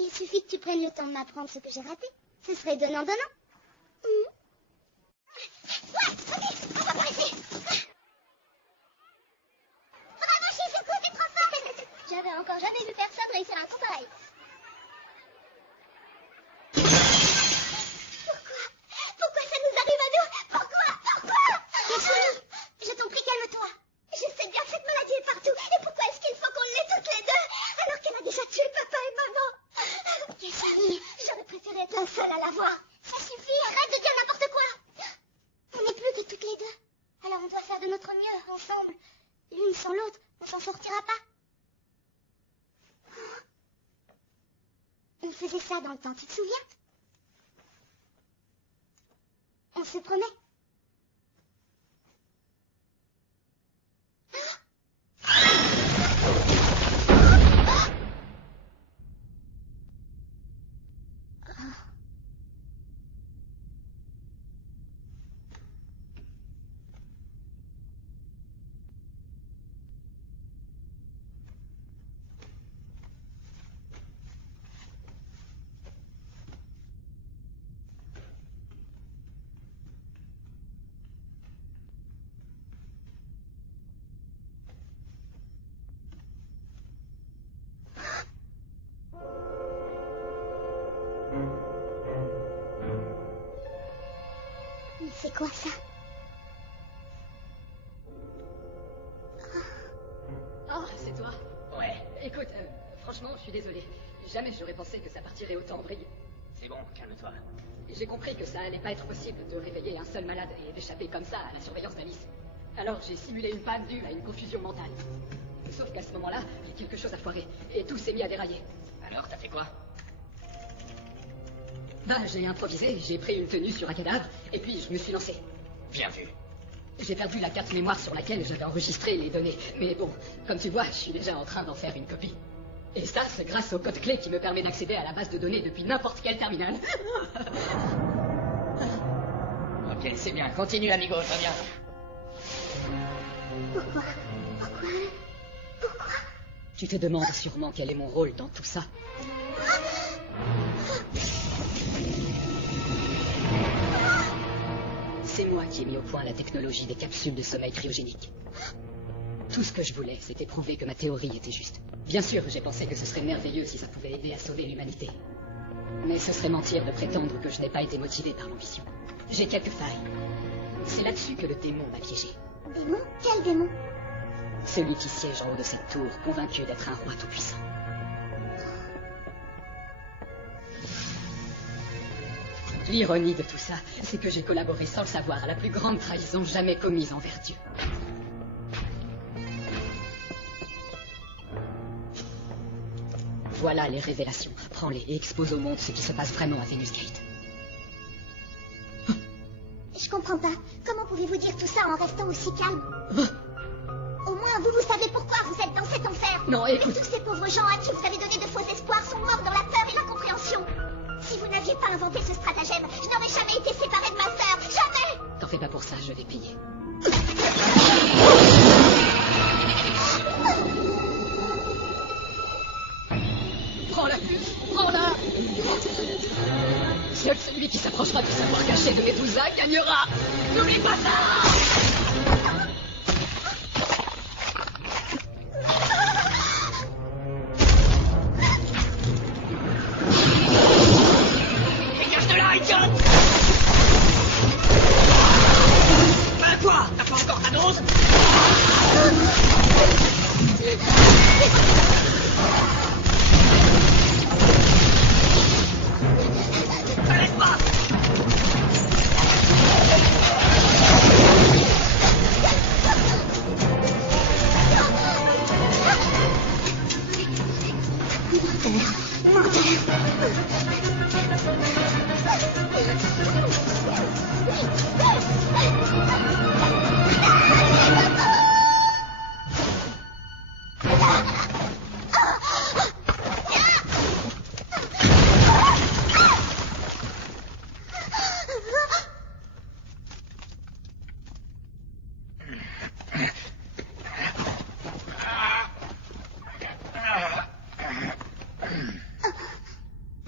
Il suffit que tu prennes le temps de m'apprendre ce que j'ai raté. Ce serait donnant-donnant. Ouais, ok, on va par ici. Bravo, Shizuku, t'es trop forte. J'avais encore jamais vu personne réussir un coup pareil. Pourquoi ça nous arrive à nous? Pourquoi Kasumi, je t'en prie, calme-toi. Je sais bien que cette maladie est partout. Et pourquoi est-ce qu'il faut qu'on l'ait toutes les deux, alors qu'elle a déjà tué papa et maman? Kasumi, j'aurais préféré être la seule à la voir. Ça suffit, arrête de dire n'importe quoi. On n'est plus que toutes les deux. Alors on doit faire de notre mieux, ensemble. L'une sans l'autre, on s'en sortira pas. On faisait ça dans le temps, tu te souviens? On se promet. Mais c'est quoi ça? Oh, c'est toi. Ouais, Écoute, franchement, je suis désolé. Jamais j'aurais pensé que ça partirait autant en vrille. c'est bon, calme-toi. Et j'ai compris que ça allait pas être possible de réveiller un seul malade et d'échapper comme ça à la surveillance d'Alice. Alors j'ai simulé une panne due à une confusion mentale. Sauf qu'à ce moment-là, quelque chose a foiré et tout s'est mis à dérailler. Alors, t'as fait quoi? Bah, j'ai improvisé, j'ai pris une tenue sur un cadavre et puis je me suis lancé. Bien vu. J'ai perdu la carte mémoire sur laquelle j'avais enregistré les données. Mais bon, comme tu vois, je suis déjà en train d'en faire une copie. Et ça, c'est grâce au code clé qui me permet d'accéder à la base de données depuis n'importe quel terminal. Ok, c'est bien. Continue, amigo, je reviens. Pourquoi? Tu te demandes sûrement quel est mon rôle dans tout ça. C'est moi qui ai mis au point la technologie des capsules de sommeil cryogénique. Tout ce que je voulais, c'était prouver que ma théorie était juste. Bien sûr, j'ai pensé que ce serait merveilleux si ça pouvait aider à sauver l'humanité. Mais ce serait mentir de prétendre que je n'ai pas été motivé par l'ambition. J'ai quelques failles. C'est là-dessus que le démon m'a piégé. Démon? Quel démon? Celui qui siège en haut de cette tour, convaincu d'être un roi tout-puissant. L'ironie de tout ça, c'est que j'ai collaboré sans le savoir à la plus grande trahison jamais commise envers Dieu. Voilà les révélations. Prends-les et expose au monde ce qui se passe vraiment à Venus Gate. Je comprends pas. Comment pouvez-vous dire tout ça en restant aussi calme? Au moins, vous savez pourquoi vous êtes dans cet enfer. Non, écoute. Mais tous ces pauvres gens à qui vous avez donné de faux espoirs sont morts dans la peur et l'incompréhension. Si vous n'aviez pas inventé ce stratagème, je n'aurais jamais été séparée de ma sœur. Jamais. T'en fais pas pour ça, je vais payer. Prends-la, puce, prends-la. Seul celui qui s'approchera du savoir caché de Medusa gagnera. N'oublie pas ça. Dégage de là, idiote. Quoi? T'as pas encore ta dose? T'arrêtes pas!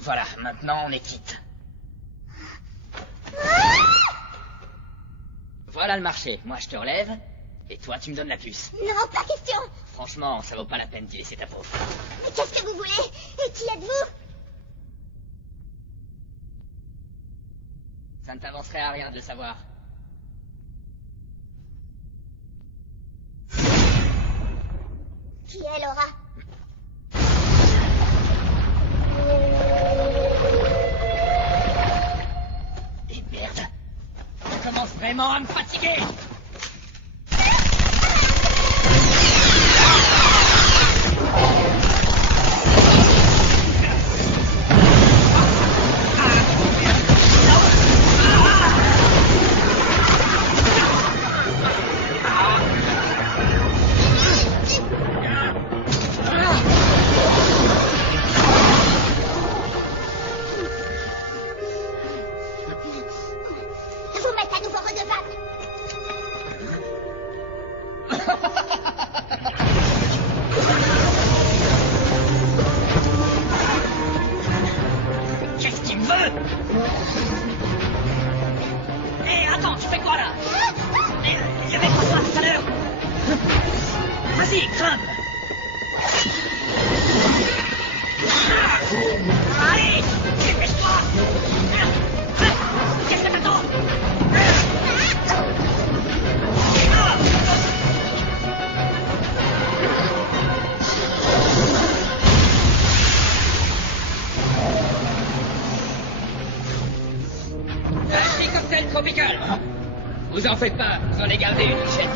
Voilà, maintenant on est quitte. Voilà le marché. Moi je te relève, et toi tu me donnes la puce. Non, pas question. Franchement, ça vaut pas la peine d'y laisser ta peau. Mais qu'est-ce que vous voulez? Et qui êtes-vous? Ça ne t'avancerait à rien de le savoir. Qui est Laura? Et merde. Je commence vraiment à me fatiguer. Vous m'êtes à nouveau redevable. Qu'est-ce qu'il me veut? Hé, attends, tu fais quoi là? Il y avait pas ça tout à l'heure. Vas-y, grimpe. Allez, dépêche-toi. Qu'est-ce que t'attends? Un petit cocktail tropical. Vous en faites pas, j'en ai gardé une lichette.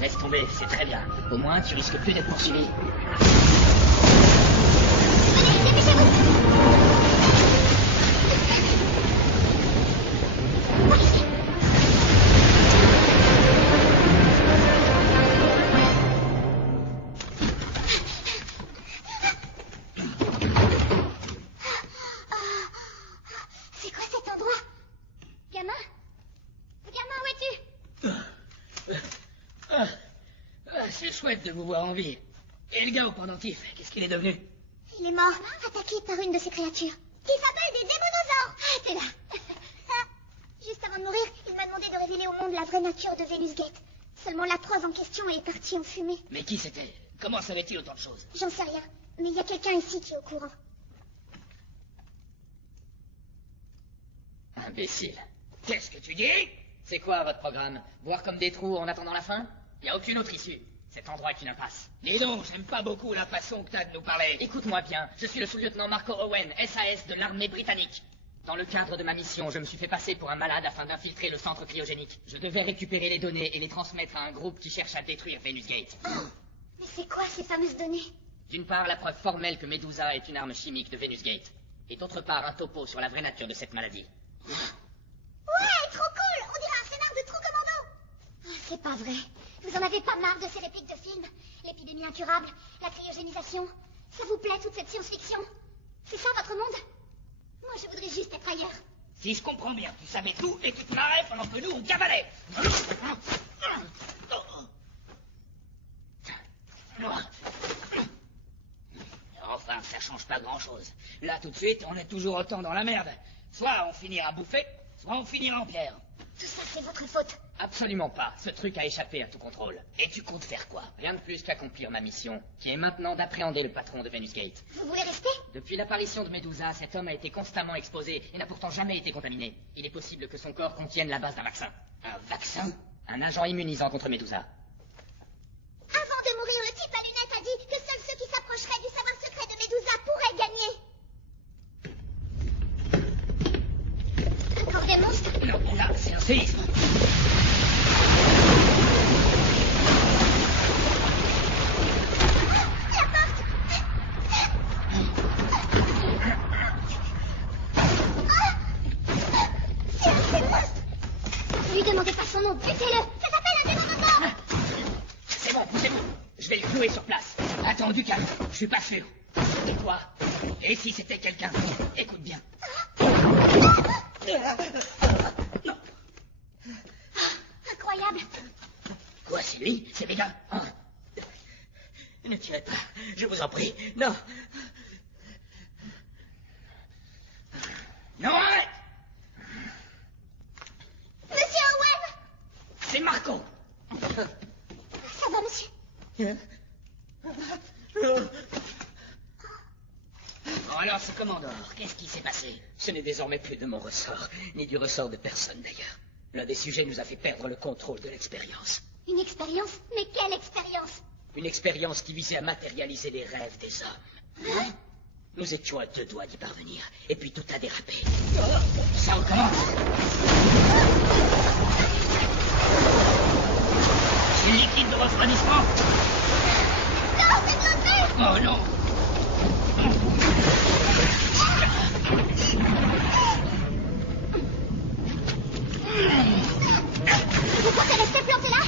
Laisse tomber, c'est très bien. Au moins, tu risques plus d'être poursuivi. Venez, dépêchez-vous. C'est quoi cet endroit? Gamin? Gamin, où es-tu? C'est chouette de vous voir en vie. Et le gars au pendentif, qu'est-ce qu'il est devenu? Il est mort, attaqué par une de ces créatures. Qui s'appelle des démonosaures. Ah, t'es là. Juste avant de mourir, il m'a demandé de révéler au monde la vraie nature de Venus Gate. Seulement la preuve en question est partie en fumée. Mais qui c'était? Comment savait-il autant de choses? J'en sais rien, mais il y a quelqu'un ici qui est au courant. Imbécile. Qu'est-ce que tu dis? C'est quoi votre programme? Voir comme des trous en attendant la fin? Y a aucune autre issue. Cet endroit est une impasse. Dis donc, j'aime pas beaucoup la façon que t'as de nous parler. Écoute-moi bien, je suis le sous-lieutenant Marco Owen, SAS de l'armée britannique. Dans le cadre de ma mission, je me suis fait passer pour un malade afin d'infiltrer le centre cryogénique. Je devais récupérer les données et les transmettre à un groupe qui cherche à détruire Venus Gate. Oh, mais c'est quoi ces fameuses données? D'une part, la preuve formelle que Medusa est une arme chimique de Venus Gate. Et d'autre part, un topo sur la vraie nature de cette maladie. Ouais, trop cool. On dirait un scénar de True Commando. C'est pas vrai. Vous en avez pas marre de ces répliques de films? L'épidémie incurable, la cryogénisation. Ça vous plaît toute cette science-fiction? C'est ça votre monde? Moi je voudrais juste être ailleurs. Si je comprends bien, tu savais tout et tu te marrais pendant que nous on cavalait. Enfin, ça change pas grand-chose. Là, tout de suite, on est toujours autant dans la merde. Soit on finira bouffé, soit on finira en pierre. Tout ça c'est votre faute. Absolument pas. Ce truc a échappé à tout contrôle. Et tu comptes faire quoi? Rien de plus qu'accomplir ma mission, qui est maintenant d'appréhender le patron de Venus Gate. Vous voulez rester? Depuis l'apparition de Medusa, cet homme a été constamment exposé et n'a pourtant jamais été contaminé. Il est possible que son corps contienne la base d'un vaccin. Un vaccin? Un agent immunisant contre Medusa. Avant de mourir, le type à lunettes a dit que seuls ceux qui s'approcheraient du savoir secret de Medusa pourraient gagner. Encore des monstres? Non, là, c'est un séisme. Ne lui demandez pas son nom, butez-le. Ça s'appelle un démembrement. C'est bon, je vais le clouer sur place. Attends, du calme, je suis pas sûr. Et toi? Et si c'était quelqu'un? Écoute bien. Non. Incroyable. Quoi, c'est lui? C'est Vega? Hein? Ne tirez pas, je vous en prie. Non. Non, arrête! Monsieur Owen! C'est Marco! Ça va, monsieur? Bon, alors, ce commandant, qu'est-ce qui s'est passé? Ce n'est désormais plus de mon ressort, ni du ressort de personne d'ailleurs. L'un des sujets nous a fait perdre le contrôle de l'expérience. Une expérience? Mais quelle expérience? Une expérience qui visait à matérialiser les rêves des hommes. Hein? Nous étions à 2 doigts d'y parvenir, et puis tout a dérapé. Ça recommence. C'est le liquide de refroidissement. Non, c'est bloqué! Oh non. Vous pensez rester planté là?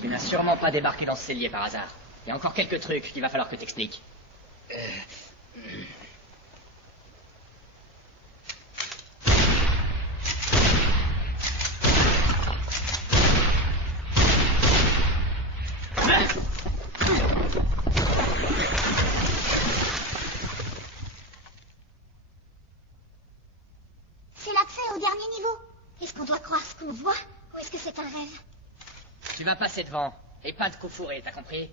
Tu n'as sûrement pas débarqué dans ce cellier par hasard. Il y a encore quelques trucs qu'il va falloir que t'expliques. C'est l'accès au dernier niveau. Est-ce qu'on doit croire ce qu'on voit ou est-ce que c'est un rêve? Tu vas passer devant, et pas de coup fourré, t'as compris?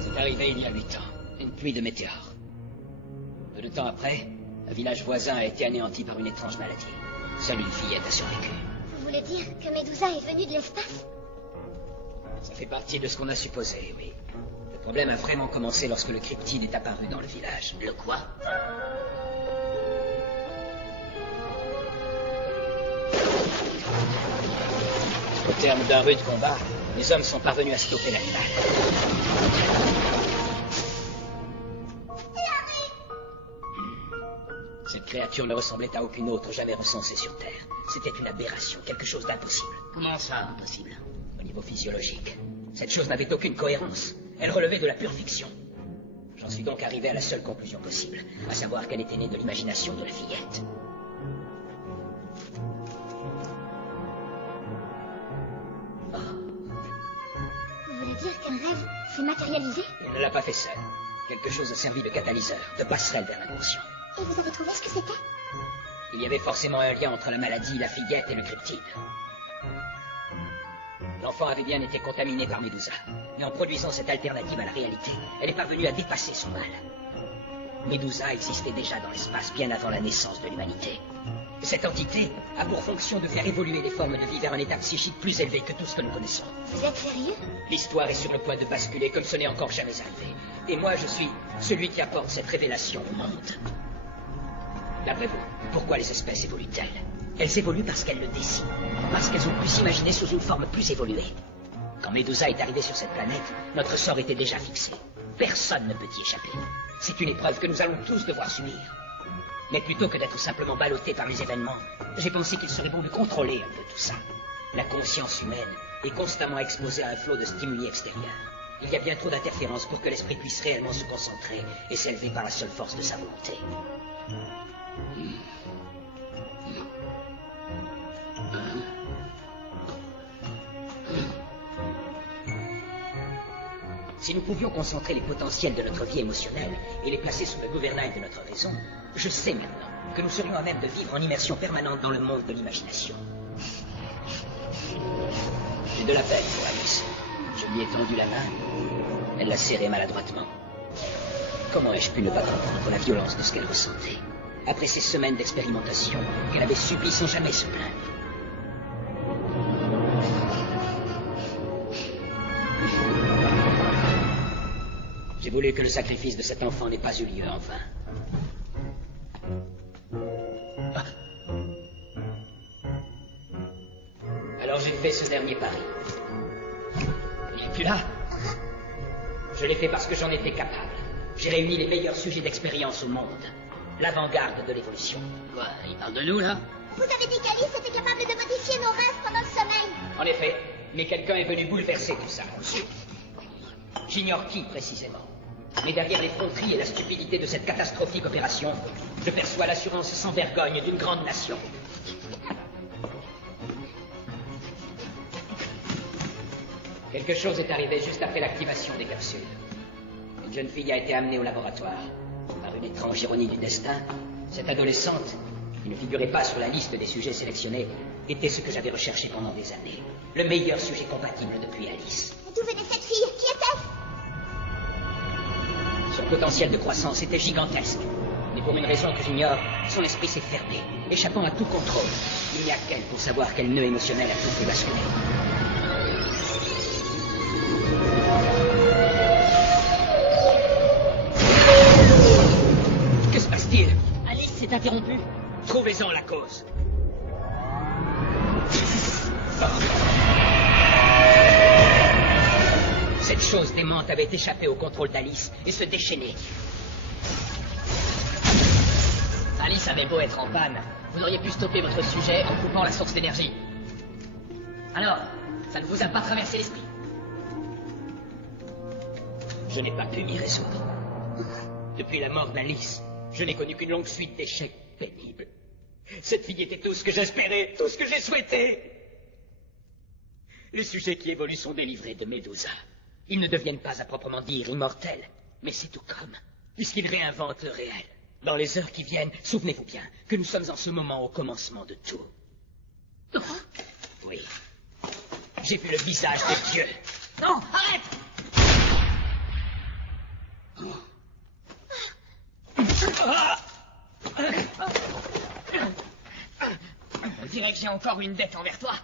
C'est arrivé il y a 8 ans, une pluie de météores. Peu de temps après, un village voisin a été anéanti par une étrange maladie. Seule une fillette a survécu. Vous voulez dire que Medusa est venue de l'espace? Ça fait partie de ce qu'on a supposé, oui. Le problème a vraiment commencé lorsque le cryptide est apparu dans le village. Le quoi? Au terme d'un rude combat, les hommes sont parvenus à stopper l'animal. Cette créature ne ressemblait à aucune autre jamais recensée sur Terre. C'était une aberration, quelque chose d'impossible. Comment ça, impossible? Au niveau physiologique. Cette chose n'avait aucune cohérence. Elle relevait de la pure fiction. J'en suis donc arrivé à la seule conclusion possible, à savoir qu'elle était née de l'imagination de la fillette. Vous voulez dire qu'un rêve s'est matérialisé? Elle ne l'a pas fait seule. Quelque chose a servi de catalyseur, de passerelle vers l'inconscient. Et vous avez trouvé ce que c'était? Il y avait forcément un lien entre la maladie, la fillette et le cryptide. L'enfant avait bien été contaminé par Medusa, mais en produisant cette alternative à la réalité, elle est parvenue à dépasser son mal. Medusa existait déjà dans l'espace bien avant la naissance de l'humanité. Cette entité a pour fonction de faire évoluer les formes de vie vers un état psychique plus élevé que tout ce que nous connaissons. Vous êtes sérieux? L'histoire est sur le point de basculer comme ce n'est encore jamais arrivé. Et moi, je suis celui qui apporte cette révélation au monde. D'après vous, pourquoi les espèces évoluent-elles? Elles évoluent parce qu'elles le décident, parce qu'elles ont pu s'imaginer sous une forme plus évoluée. Quand Medusa est arrivée sur cette planète, notre sort était déjà fixé. Personne ne peut y échapper. C'est une épreuve que nous allons tous devoir subir. Mais plutôt que d'être simplement ballotté par les événements, j'ai pensé qu'il serait bon de contrôler un peu tout ça. La conscience humaine est constamment exposée à un flot de stimuli extérieurs. Il y a bien trop d'interférences pour que l'esprit puisse réellement se concentrer et s'élever par la seule force de sa volonté. Si nous pouvions concentrer les potentiels de notre vie émotionnelle et les placer sous le gouvernail de notre raison, je sais maintenant que nous serions à même de vivre en immersion permanente dans le monde de l'imagination. J'ai de la peine pour Alice. Je lui ai tendu la main. Elle l'a serrée maladroitement. Comment ai-je pu ne pas comprendre la violence de ce qu'elle ressentait, après ces semaines d'expérimentation qu'elle avait subies sans jamais se plaindre? J'ai voulu que le sacrifice de cet enfant n'ait pas eu lieu en vain. Ah. Alors j'ai fait ce dernier pari. Il n'est plus là. Je l'ai fait parce que j'en étais capable. J'ai réuni les meilleurs sujets d'expérience au monde. L'avant-garde de l'évolution. Quoi, il parle de nous, là? Vous avez dit qu'Alice était capable de modifier nos rêves pendant le sommeil. En effet, mais quelqu'un est venu bouleverser tout ça. J'ignore qui, précisément. Mais derrière l'effronterie et la stupidité de cette catastrophique opération, je perçois l'assurance sans vergogne d'une grande nation. Quelque chose est arrivé juste après l'activation des capsules. Une jeune fille a été amenée au laboratoire. Par une étrange ironie du destin, cette adolescente, qui ne figurait pas sur la liste des sujets sélectionnés, était ce que j'avais recherché pendant des années. Le meilleur sujet compatible depuis Alice. D'où venait cette fille? Qui était-ce? Son potentiel de croissance était gigantesque. Mais pour une raison que j'ignore, son esprit s'est fermé, échappant à tout contrôle. Il n'y a qu'elle pour savoir quel nœud émotionnel a tout fait basculer. Que se passe-t-il? Alice s'est interrompue. Trouvez-en la cause. Cette chose démente avait échappé au contrôle d'Alice et se déchaînait. Alice avait beau être en panne, vous auriez pu stopper votre sujet en coupant la source d'énergie. Alors, ça ne vous a pas traversé l'esprit? Je n'ai pas pu m'y résoudre. Depuis la mort d'Alice, je n'ai connu qu'une longue suite d'échecs pénibles. Cette fille était tout ce que j'espérais, tout ce que j'ai souhaité. Les sujets qui évoluent sont délivrés de Médusa. Ils ne deviennent pas à proprement dire immortels, mais c'est tout comme, puisqu'ils réinventent le réel. Dans les heures qui viennent, souvenez-vous bien que nous sommes en ce moment au commencement de tout. Oui. J'ai vu le visage des dieux. Non, arrête! On dirait que j'ai encore une dette envers toi.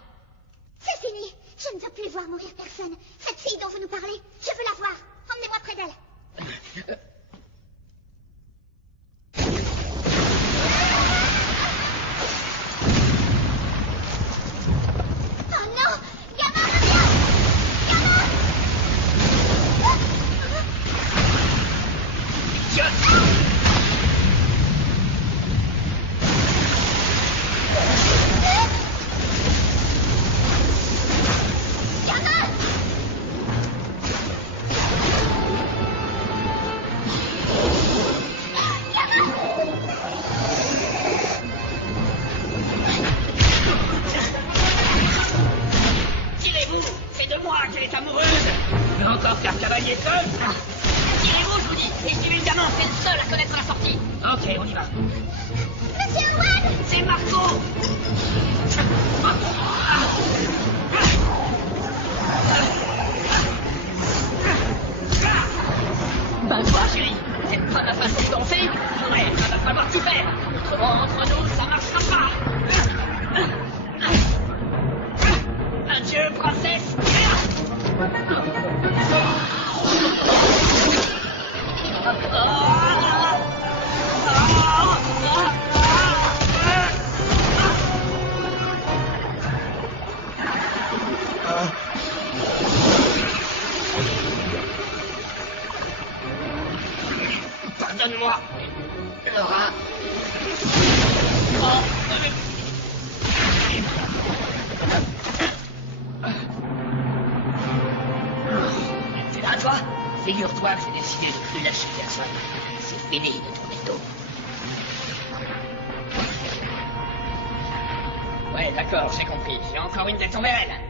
C'est fini. Je ne veux plus voir mourir personne. Cette fille dont vous nous parlez, je veux la voir. Emmenez-moi près d'elle. Oh non! Gamin, reviens! Gamin! Tirez-vous! C'est de moi qu'elle est amoureuse! Il va encore faire cavalier seul! Tirez-vous, je vous dis, et suivez le gamin, c'est le seul à connaître la sortie. Ok, on y va. Monsieur Howard! C'est Marco! Ben toi, chérie, c'est pas ma façon de danser. Ouais, ça va falloir tout faire. Autrement, entre nous, ça marchera pas. Adieu, princesse. Pardonne-moi, Laura. T'es là, toi? Figure-toi que j'ai décidé de plus lâcher personne. C'est fini de tourner le dos. Ouais, d'accord, j'ai compris. J'ai encore une tête envers elle.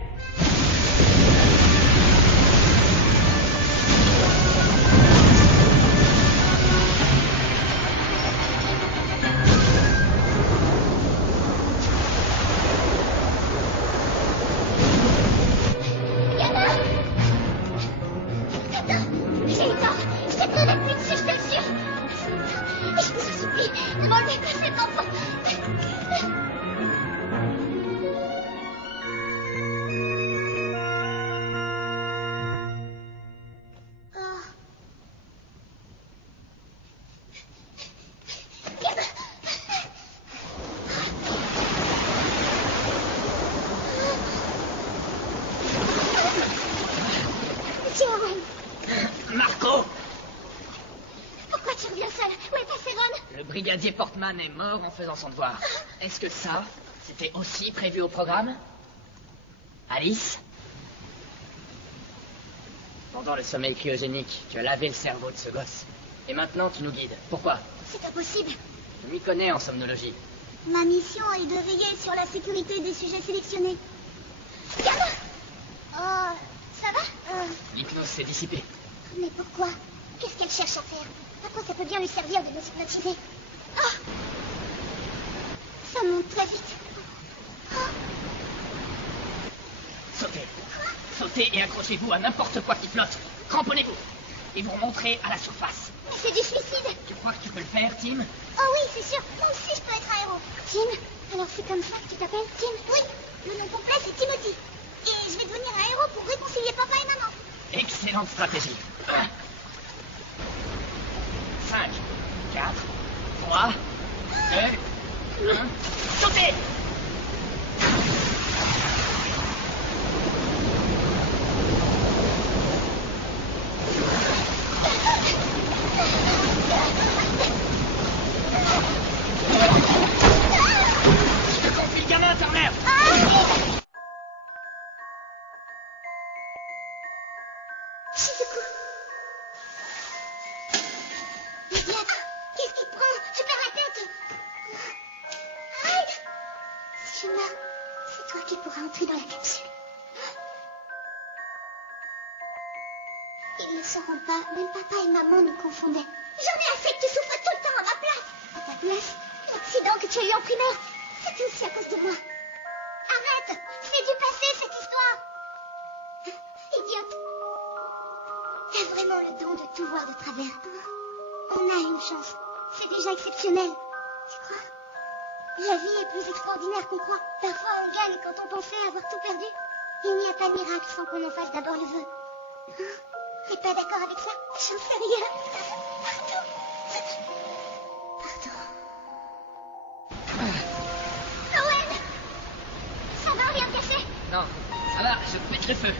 Marco! Pourquoi tu reviens seul? Où est passé Ron? Le brigadier Portman est mort en faisant son devoir. Est-ce que ça, c'était aussi prévu au programme? Alice? Pendant le sommeil cryogénique, tu as lavé le cerveau de ce gosse. Et maintenant, tu nous guides. Pourquoi? C'est impossible. Je m'y connais en somnologie. Ma mission est de veiller sur la sécurité des sujets sélectionnés. Gamin! Oh, ça va? L'hypnose s'est dissipée. Mais pourquoi? Qu'est-ce qu'elle cherche à faire? À quoi ça peut bien lui servir de nous hypnotiser? Ah! Ça monte très vite. Ah! Sautez. Sautez et accrochez-vous à n'importe quoi qui flotte. Cramponnez-vous. Et vous remonterez à la surface. Mais c'est du suicide! Tu crois que tu peux le faire, Tim? Oh oui, c'est sûr. Moi aussi, je peux être un héros. Tim? Alors c'est comme ça que tu t'appelles? Tim? Oui. Le nom complet, c'est Timothy. Et je vais devenir un héros pour réconcilier papa et maman. Excellente stratégie. 5, 4, 3, 2, 1. Sautez! Je te confie le gamin, Turner! Shizuku. Mais diable, qu'est-ce qui te prend? Je perds la tête. Arrête! Si je meurs, c'est toi qui pourras entrer dans la capsule. Ils ne sauront pas, même papa et maman nous confondaient. J'en ai assez que tu souffres tout le temps à ma place. À ta place? L'accident que tu as eu en primaire, c'était aussi à cause de moi. Arrête! C'est du passé, cette histoire. Idiote. T'as vraiment le don de tout voir de travers. On a une chance. C'est déjà exceptionnel. Tu crois? La vie est plus extraordinaire qu'on croit. Parfois on gagne quand on pensait avoir tout perdu. Il n'y a pas de miracle sans qu'on en fasse d'abord le vœu. T'es pas d'accord avec ça? J'en sais rien. Pardon. Owen! Ça va, rien de cassé? Non, ça va, je pète le feu.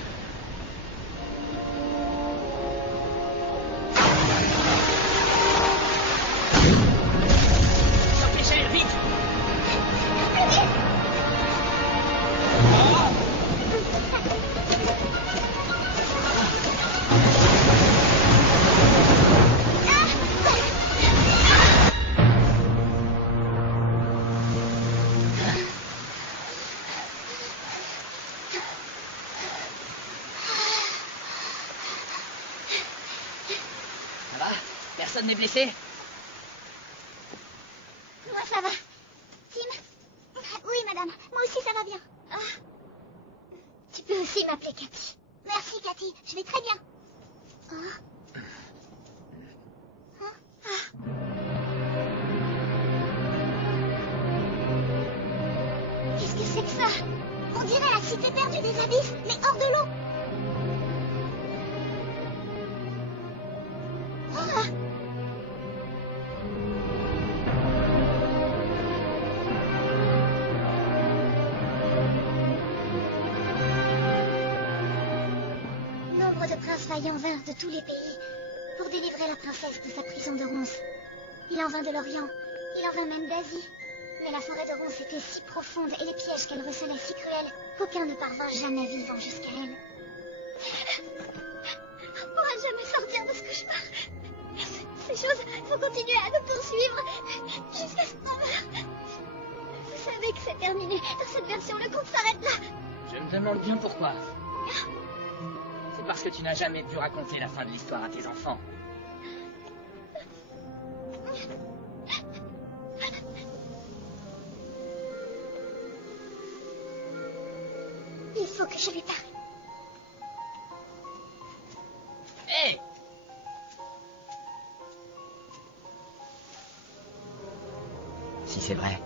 Saute l'échelle, vite! Plus vite! Ça va? Personne n'est blessé? Moi, ça va. Tim? Oui, madame. Moi aussi, ça va bien. Ah. Tu peux aussi m'appeler Cathy. Merci, Cathy. Je vais très bien. Ah. Ah. Qu'est-ce que c'est que ça? On dirait la cité perdue des abysses, mais hors de l'eau. Ah. Nombre de princes vaillants vinrent de tous les pays pour délivrer la princesse de sa prison de ronces. Il en vint de l'Orient, Il en vint même d'Asie. Mais la forêt de ronces était si profonde et les pièges qu'elle recelait si cruels qu'aucun ne parvint jamais vivant jusqu'à elle. On ne pourra jamais sortir de ce cauchemar. Ces choses vont continuer à nous poursuivre jusqu'à ce moment-là. Vous savez que c'est terminé. Dans cette version, le conte s'arrête là. Je me demande bien pourquoi. C'est parce que tu n'as jamais pu raconter la fin de l'histoire à tes enfants. Il faut que je lui parle. Hé! Si c'est vrai,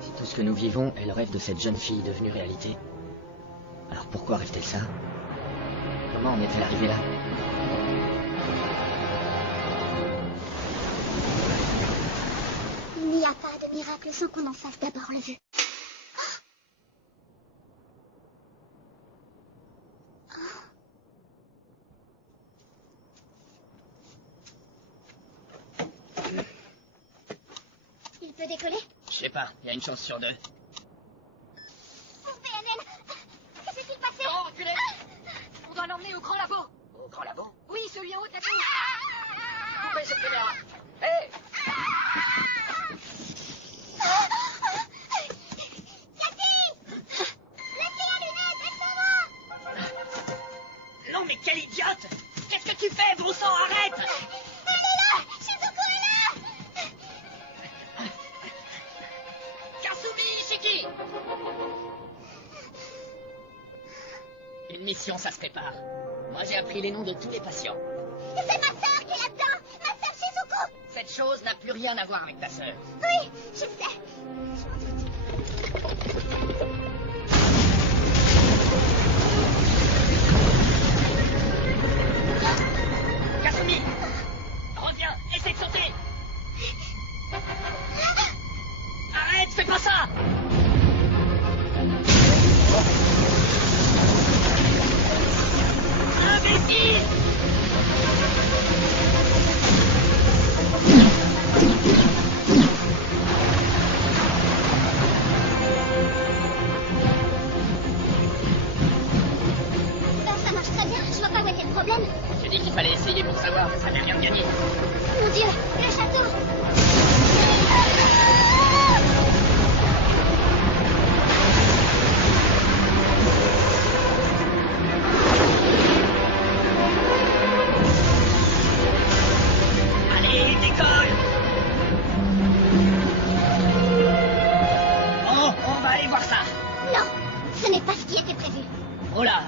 si tout ce que nous vivons est le rêve de cette jeune fille devenue réalité, alors pourquoi rêve-t-elle ça? Comment en est-elle arrivée là? Il n'y a pas de miracle sans qu'on en fasse d'abord le vœu. Il peut décoller? Je sais pas, il y a une chance sur 2. Pauvre PNN, que s'est-il passé? Oh, reculez! On doit l'emmener au grand labo. Au grand labo? Oui, celui en haut de la tour. Coupez cette caméra! Hé! Non mais quel idiote! Qu'est-ce que tu fais, bon sang, arrête! Elle est là! Shizuko est là! Kasumi Ishiki! Une mission, ça se prépare. Moi, j'ai appris les noms de tous les patients. C'est ma sœur qui est là-dedans! Ma sœur Shizuko! Cette chose n'a plus rien à voir avec ta sœur. Oui, je sais. Je m'en doute. Kasumi! Reviens, essaie de sauter! Arrête, fais pas ça! Imbécile! Ça marche très bien, je vois pas où était le problème. J'ai dit qu'il fallait essayer pour savoir, ça n'avait rien de gagné. Mon Dieu, le château! Allez, décolle! Oh, on va aller voir ça! Non, ce n'est pas ce qui était prévu. Oh là!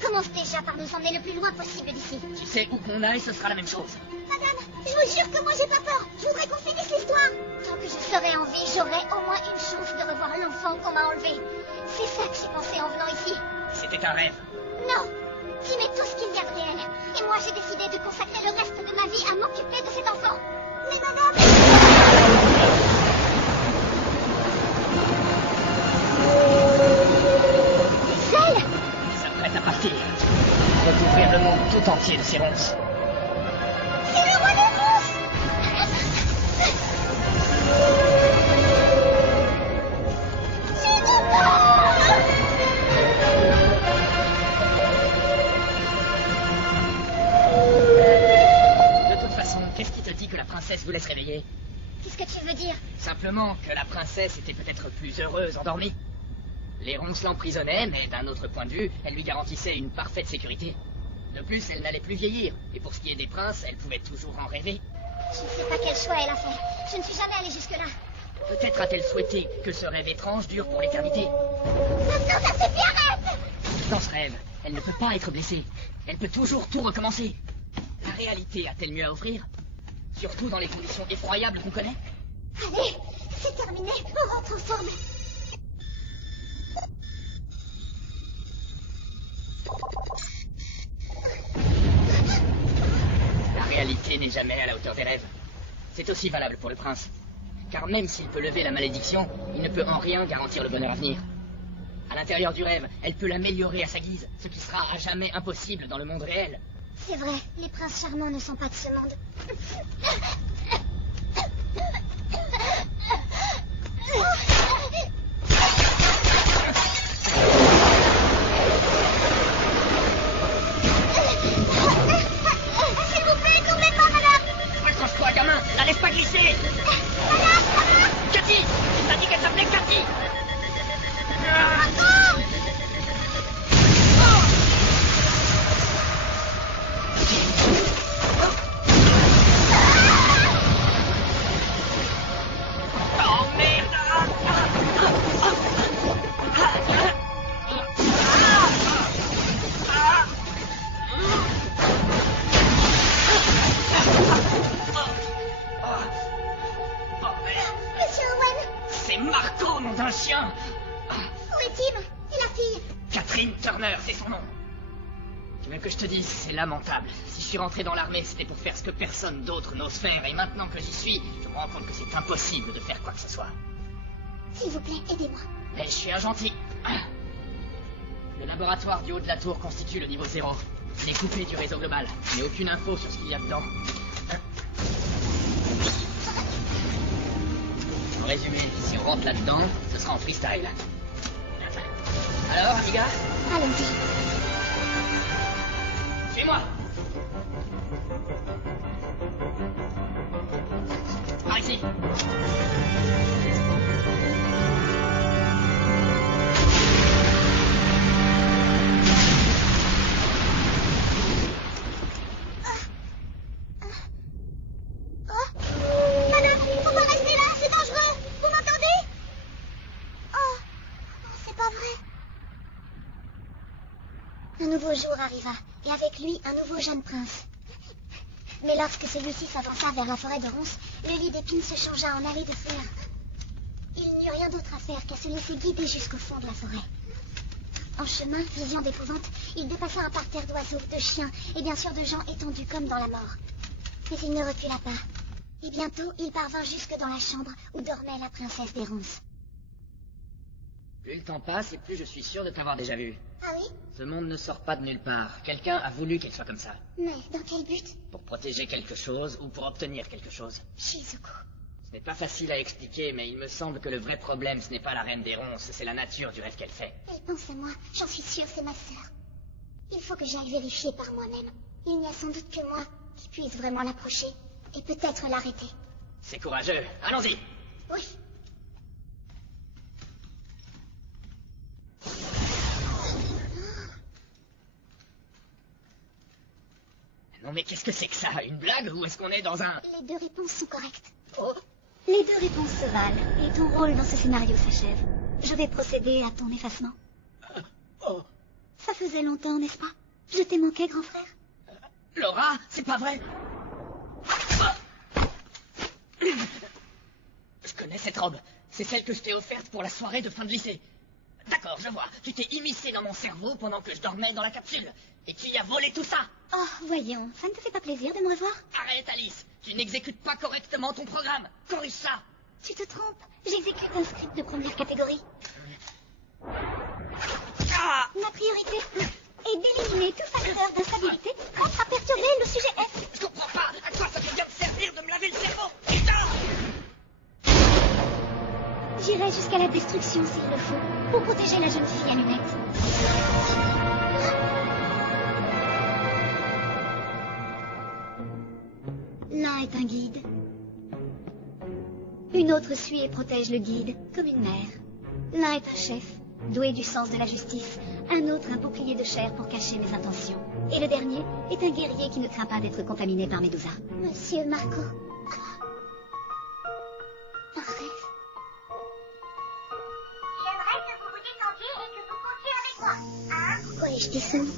Commence déjà par nous emmener le plus loin possible d'ici. Tu sais où qu'on aille, ce sera la même chose. Madame, je vous jure que moi j'ai pas peur. Je voudrais qu'on finisse l'histoire. Tant que je serai en vie, j'aurai au moins une chance de revoir l'enfant qu'on m'a enlevé. C'est ça que j'ai pensé en venant ici. C'était un rêve. Non, j'y mets tout ce qu'il y a de réel. Et moi j'ai décidé de consacrer le reste de ma vie à m'occuper de cet enfant. Mais madame... Celle Ils s'apprêtent à partir. Recouvrir le monde tout entier de ces ronces. C'est le roi des ronces. De toute façon, qu'est-ce qui te dit que la princesse vous laisse réveiller? Qu'est-ce que tu veux dire? Simplement que la princesse était peut-être plus heureuse endormie. Les ronces l'emprisonnaient, mais d'un autre point de vue, elle lui garantissait une parfaite sécurité. De plus, elle n'allait plus vieillir, et pour ce qui est des princes, elle pouvait toujours en rêver. Je ne sais pas quel choix elle a fait. Je ne suis jamais allée jusque-là. Peut-être a-t-elle souhaité que ce rêve étrange dure pour l'éternité. Maintenant, ça suffit, arrête! Dans ce rêve, elle ne peut pas être blessée. Elle peut toujours tout recommencer. La réalité a-t-elle mieux à offrir? Surtout dans les conditions effroyables qu'on connaît? Allez, c'est terminé. On rentre ensemble. La réalité n'est jamais à la hauteur des rêves. C'est aussi valable pour le prince. Car même s'il peut lever la malédiction, il ne peut en rien garantir le bonheur à venir. À l'intérieur du rêve, elle peut l'améliorer à sa guise, ce qui sera à jamais impossible dans le monde réel. C'est vrai, les princes charmants ne sont pas de ce monde. chien. Où est Tim? Et la fille? Catherine Turner, c'est son nom. Tu veux que je te dise, c'est lamentable. Si je suis rentré dans l'armée, c'était pour faire ce que personne d'autre n'ose faire, et maintenant que j'y suis, je me rends compte que c'est impossible de faire quoi que ce soit. S'il vous plaît, aidez-moi. Mais je suis un gentil. Le laboratoire du haut de la tour constitue le niveau 0. Il est coupé du réseau global, mais aucune info sur ce qu'il y a dedans. En résumé, si on rentre là-dedans, ce sera en freestyle. Alors, amiga? Allons-y. Suis-moi. Par ici. Madame, faut pas rester là, c'est dangereux. Vous m'entendez? Oh, c'est pas vrai. Un nouveau jour arriva, et avec lui, un nouveau jeune prince. Mais lorsque celui-ci s'avança vers la forêt de ronces, le lit d'épines se changea en allée de fleurs. Il n'y eut rien d'autre à faire qu'à se laisser guider jusqu'au fond de la forêt. En chemin, vision d'épouvante, il dépassa un parterre d'oiseaux, de chiens, et bien sûr de gens étendus comme dans la mort. Mais il ne recula pas. Et bientôt, il parvint jusque dans la chambre où dormait la princesse des ronces. Plus le temps passe, et plus je suis sûr de t'avoir déjà vu. Ah oui? Ce monde ne sort pas de nulle part. Quelqu'un a voulu qu'elle soit comme ça. Mais dans quel but? Pour protéger quelque chose ou pour obtenir quelque chose. Shizuko. Ce n'est pas facile à expliquer, mais il me semble que le vrai problème, ce n'est pas la reine des ronces, c'est la nature du rêve qu'elle fait. Elle pense à moi, j'en suis sûre, c'est ma sœur. Il faut que j'aille vérifier par moi-même. Il n'y a sans doute que moi qui puisse vraiment l'approcher et peut-être l'arrêter. C'est courageux. Allons-y. Oui. Non mais qu'est-ce que c'est que ça? Une blague ou est-ce qu'on est dans un... Les deux réponses sont correctes. Oh. Les deux réponses se valent, et ton rôle dans ce scénario s'achève. Je vais procéder à ton effacement. Oh. Ça faisait longtemps, n'est-ce pas? Je t'ai manqué, grand frère. Laura, c'est pas vrai. Je connais cette robe. C'est celle que je t'ai offerte pour la soirée de fin de lycée. D'accord, je vois. Tu t'es immiscé dans mon cerveau pendant que je dormais dans la capsule. Et tu y as volé tout ça. Oh, voyons, ça ne te fait pas plaisir de me revoir? Arrête, Alice. Tu n'exécutes pas correctement ton programme. Corrige ça. Tu te trompes. J'exécute un script de première catégorie. Ah! Ma priorité est d'éliminer tout facteur d'instabilité propre à perturber le sujet F. Je comprends pas. À quoi ça peut bien me servir de me laver le cerveau? Putain! J'irai jusqu'à la destruction s'il le faut, pour protéger la jeune fille à lunettes. L'un est un guide. Une autre suit et protège le guide, comme une mère. L'un est un chef, doué du sens de la justice. Un autre un bouclier de chair pour cacher mes intentions. Et le dernier est un guerrier qui ne craint pas d'être contaminé par Medusa. Monsieur Marco. Un rêve. J'aimerais que vous vous détendiez et que vous comptiez avec moi. 1, Pourquoi ai-je descendu?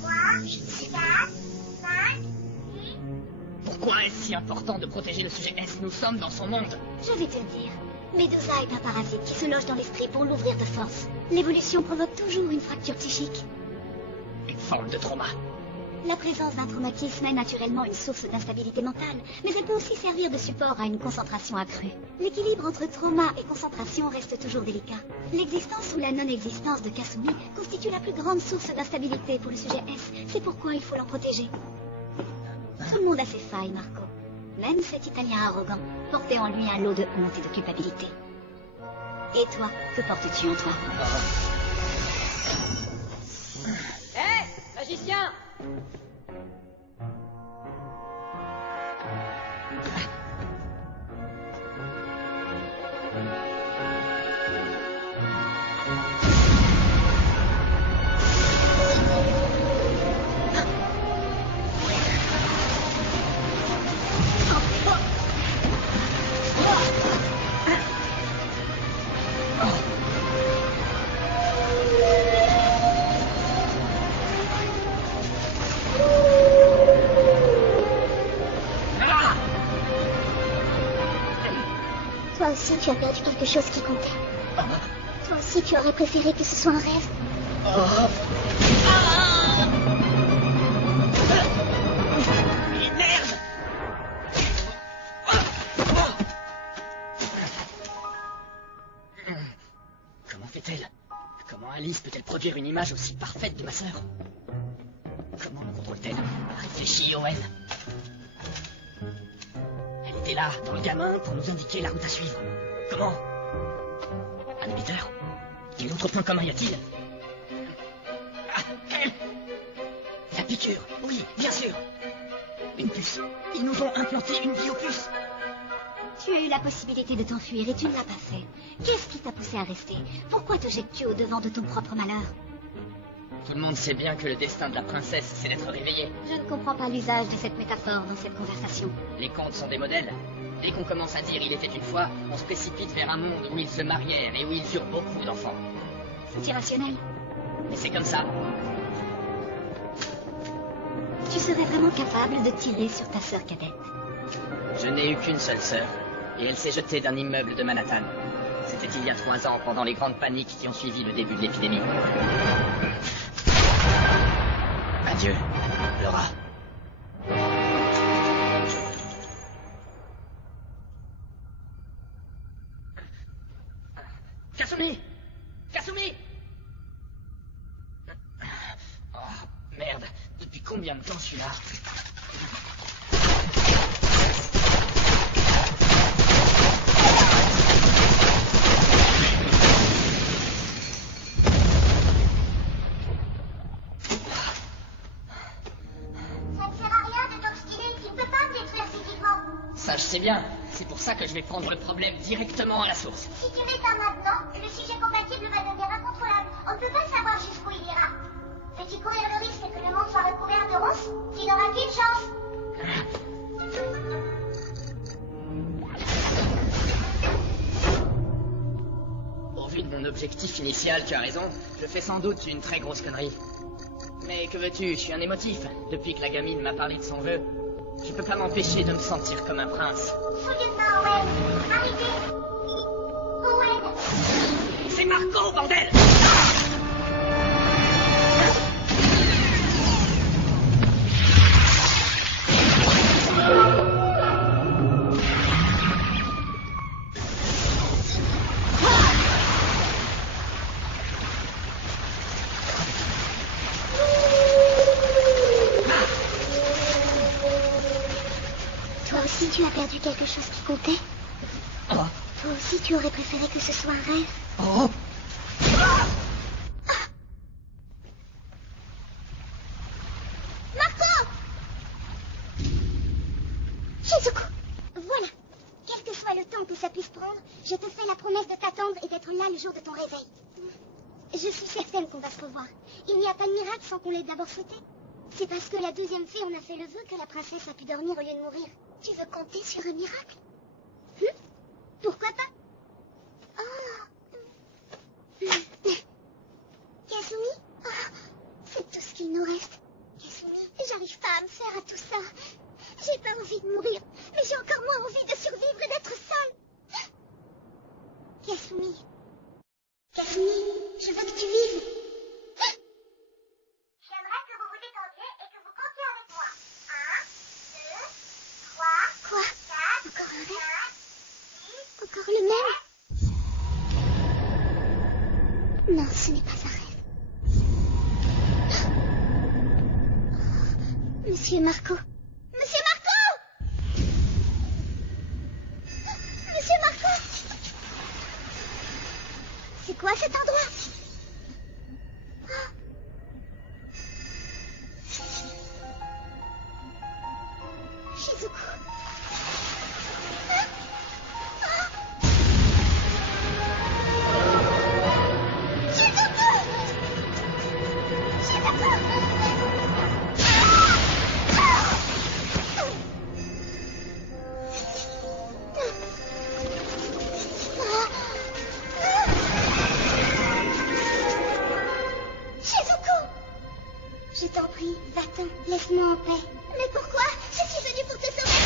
3, 4, 5, 6... Pourquoi est-ce si important de protéger le sujet S? Nous sommes dans son monde. Je vais te le dire. Medusa est un parasite qui se loge dans l'esprit pour l'ouvrir de force. L'évolution provoque toujours une fracture psychique. Une forme de trauma. La présence d'un traumatisme est naturellement une source d'instabilité mentale, mais elle peut aussi servir de support à une concentration accrue. L'équilibre entre trauma et concentration reste toujours délicat. L'existence ou la non-existence de Kasumi constitue la plus grande source d'instabilité pour le sujet S. C'est pourquoi il faut l'en protéger. Tout le monde a ses failles, Marco. Même cet Italien arrogant portait en lui un lot de honte et de culpabilité. Et toi, que portes-tu en toi? Hé, magicien! Toi aussi, tu as perdu quelque chose qui comptait. aussi, tu aurais préféré que ce soit un rêve. Merde! Comment fait-elle? Comment Alice peut-elle produire une image aussi parfaite de ma sœur? Comment le contrôle-t-elle? Réfléchis, Owen. Elle était là, dans le gamin, pour nous indiquer la route à suivre. Comment? Un émetteur? Quel autre point commun y a-t-il? Ah, elle! La piqûre, oui, bien sûr. Une puce. Ils nous ont implanté une biopuce. Tu as eu la possibilité de t'enfuir et tu ne l'as pas fait. Qu'est-ce qui t'a poussé à rester? Pourquoi te jettes-tu au-devant de ton propre malheur? Tout le monde sait bien que le destin de la princesse, c'est d'être réveillée. Je ne comprends pas l'usage de cette métaphore dans cette conversation. Les contes sont des modèles. Dès qu'on commence à dire « il était une fois », on se précipite vers un monde où ils se marièrent et où ils eurent beaucoup d'enfants. C'est irrationnel. Mais c'est comme ça. Tu serais vraiment capable de tirer sur ta sœur cadette? Je n'ai eu qu'une seule sœur, et elle s'est jetée d'un immeuble de Manhattan. C'était il y a 3 ans, pendant les grandes paniques qui ont suivi le début de l'épidémie. Adieu, Laura. Kasumi! Kasumi! Oh, merde. Depuis combien de temps je suis là? Ça, je sais bien. C'est pour ça que je vais prendre le problème directement à la source. Si tu n'es pas maintenant, le sujet compatible va devenir incontrôlable. On ne peut pas savoir jusqu'où il ira. Veux-tu courir le risque que le monde soit recouvert de ronces? Tu n'auras qu'une chance. Au vu de mon objectif initial, tu as raison. Je fais sans doute une très grosse connerie. Mais que veux-tu, je suis un émotif. Depuis que la gamine m'a parlé de son vœu, je peux pas m'empêcher de me sentir comme un prince. Souviens-toi, Owen. Arrivé. Owen. C'est Marco, bordel! Tu as perdu quelque chose qui comptait? Oh. Toi aussi, tu aurais préféré que ce soit un rêve? Oh. Marco! Shizuku, voilà. Quel que soit le temps que ça puisse prendre, je te fais la promesse de t'attendre et d'être là le jour de ton réveil. Je suis certaine qu'on va se revoir. Il n'y a pas de miracle sans qu'on l'ait d'abord souhaité. C'est parce que la deuxième fée en a fait le vœu que la princesse a pu dormir au lieu de mourir. Tu veux compter sur un miracle? Pourquoi pas? Oh. Kasumi? Oh, c'est tout ce qu'il nous reste. Kasumi, j'arrive pas à me faire à tout ça. J'ai pas envie de mourir, mais j'ai encore moins envie de survivre et d'être seule. Kasumi. Kasumi, je veux que tu vives. J'aimerais que vous vous détendiez et que vous comptiez avec moi. 1, 2, 3, Quoi? 4, Encore un 5, rêve? 6... Encore le même? Non, ce n'est pas un rêve. Oh, Monsieur Marco. Monsieur Marco! Monsieur Marco! C'est quoi cet endroit? Oh. Shizuku. Je t'en prie, va-t'en, laisse-moi en paix. Mais pourquoi? Je suis venue pour te sauver.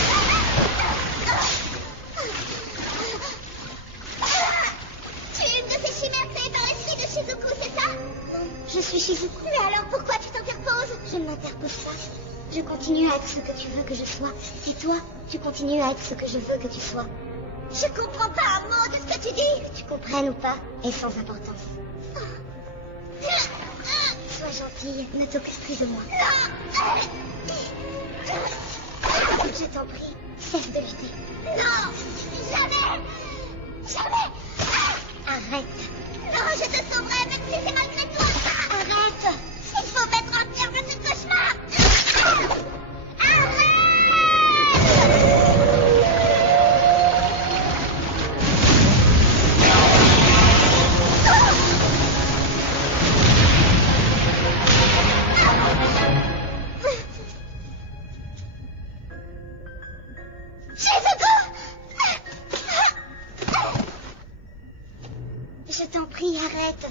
Tu es une de ces chimères créées par Je suis Shizuku. Mais alors pourquoi tu t'interposes? Je ne m'interpose pas. Je continue à être ce que tu veux que je sois. Et toi, tu continues à être ce que je veux que tu sois. Je comprends pas un mot de ce que tu dis. Que tu comprennes ou pas est sans importance. Sois gentille, ne t'occupe plus de moi. Je t'en prie, cesse de lutter. Non, jamais. Jamais. Arrête. Non, je te sauverai, même si c'est malgré toi. Arrête. Il faut mettre un terme à ce cauchemar. Arrête. Je t'en prie, arrête.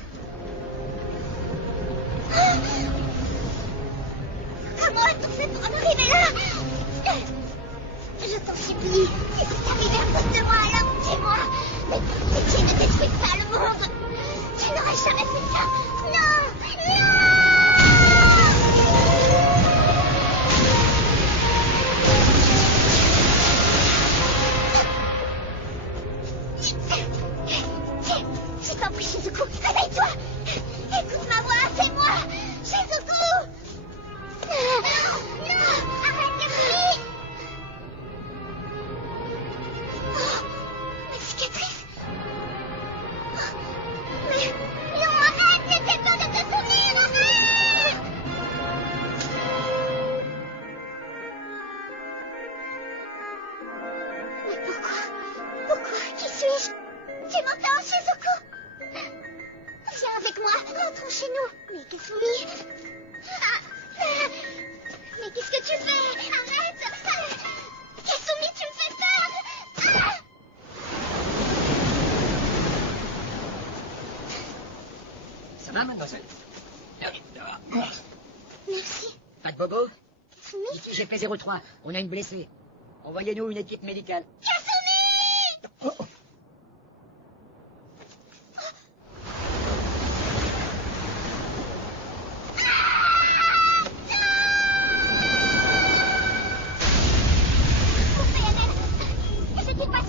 Comment a-t-on fait pour en arriver là? Je t'en supplie, si c'est arrivé à cause de moi, alors dis-moi. Mais par pitié, ne détruis pas le monde. Tu n'aurais jamais fait ça. Non, non. Je t'en prie, Shizuku, réveille-toi. Écoute ma voix, c'est moi, Shizuku. Non, arrête de crier. Oh, ma cicatrice. Oh, mais non, arrête, n'essaie pas de te souvenir, arrête. Mais pourquoi, qui suis-je? Tu m'entends, Shizuku? Viens avec moi, rentrons chez nous. Mais Kasumi... Mais qu'est-ce que tu fais? Arrête. Kasumi, tu me fais peur. Ça va, mademoiselle? Merci. Pas de bobo? Kasumi? Ici GP03, on a une blessée. Envoyez-nous une équipe médicale. Kasumi! Oh, oh.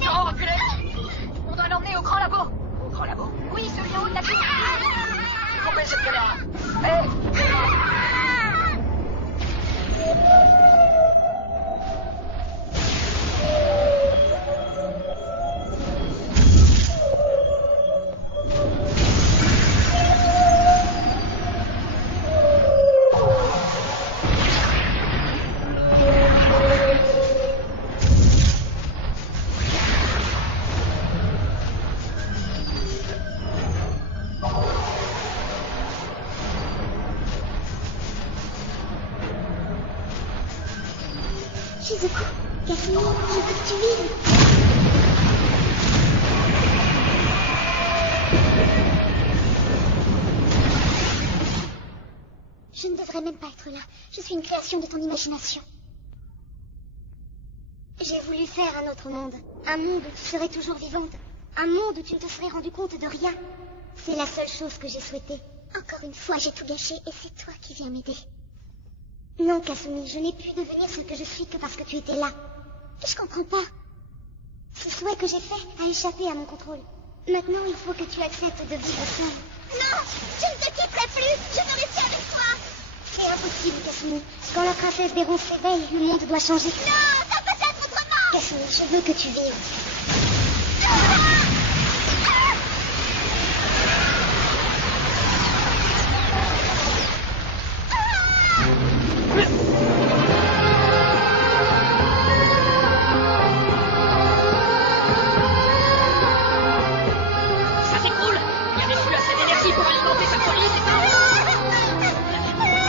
Non, reculez! On doit l'emmener au grand labo. Au grand labo? Oui, celui en haut de la piste. Coupez cette caméra. Hé! Shizuku, Kasumi, je veux que tu vives. Je ne devrais même pas être là. Je suis une création de ton imagination. J'ai voulu faire un autre monde. Un monde où tu serais toujours vivante. Un monde où tu ne te serais rendu compte de rien. C'est la seule chose que j'ai souhaitée. Encore une fois, j'ai tout gâché et c'est toi qui viens m'aider. Non, Kasumi, je n'ai pu devenir ce que je suis que parce que tu étais là. Je comprends pas. Ce souhait que j'ai fait a échappé à mon contrôle. Maintenant, il faut que tu acceptes de vivre seule. Non, je ne te quitterai plus. Je veux rester avec toi. C'est impossible, Kasumi. Quand la princesse des Ronces s'éveille, le monde doit changer. Non, ça peut être autrement. Kasumi, je veux que tu vives. Ça s'écroule! Il y a des flux assez d'énergie pour alimenter cette folie, c'est ça?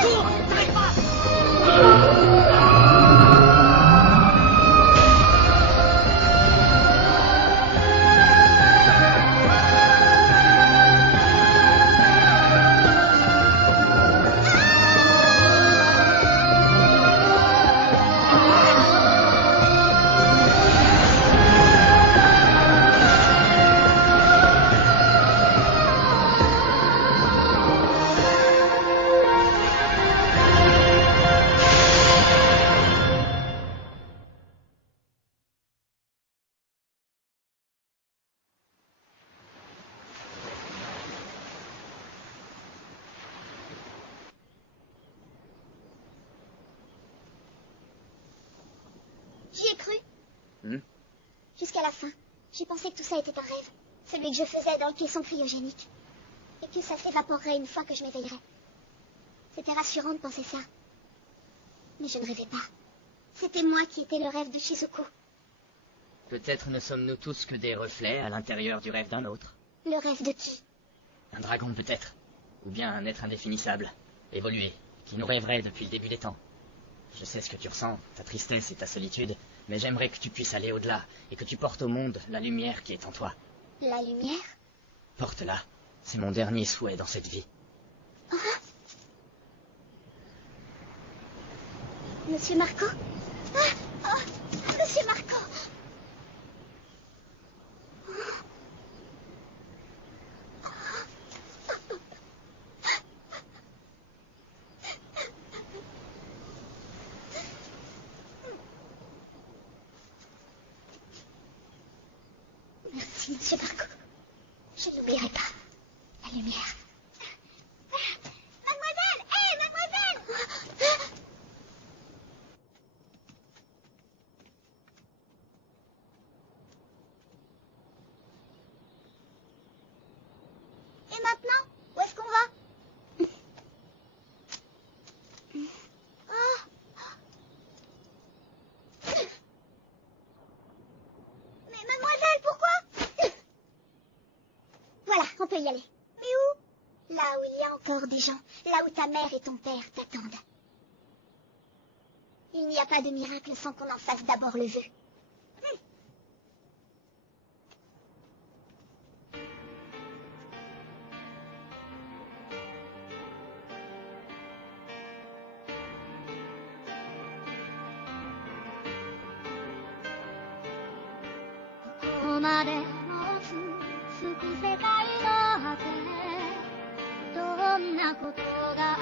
Cours! T'arrives pas! Jusqu'à la fin, j'ai pensé que tout ça était un rêve. Celui que je faisais dans le caisson cryogénique. Et que ça s'évaporerait une fois que je m'éveillerais. C'était rassurant de penser ça. Mais je ne rêvais pas. C'était moi qui étais le rêve de Shizuku. Peut-être ne sommes-nous tous que des reflets à l'intérieur du rêve d'un autre. Le rêve de qui? Un dragon peut-être. Ou bien un être indéfinissable, évolué, qui nous rêverait depuis le début des temps. Je sais ce que tu ressens, ta tristesse et ta solitude, mais j'aimerais que tu puisses aller au-delà, et que tu portes au monde la lumière qui est en toi. La lumière? Porte-la. C'est mon dernier souhait dans cette vie. Monsieur Marco? Monsieur Marco! Merci, Monsieur Marco. Je n'oublierai pas la lumière. Mademoiselle! Hé, mademoiselle! Et maintenant, où est-ce qu'on va? Mais mademoiselle, pourquoi? Voilà, on peut y aller. Mais où? Là où il y a encore des gens, là où ta mère et ton père t'attendent. Il n'y a pas de miracle sans qu'on en fasse d'abord le vœu.「どんなことが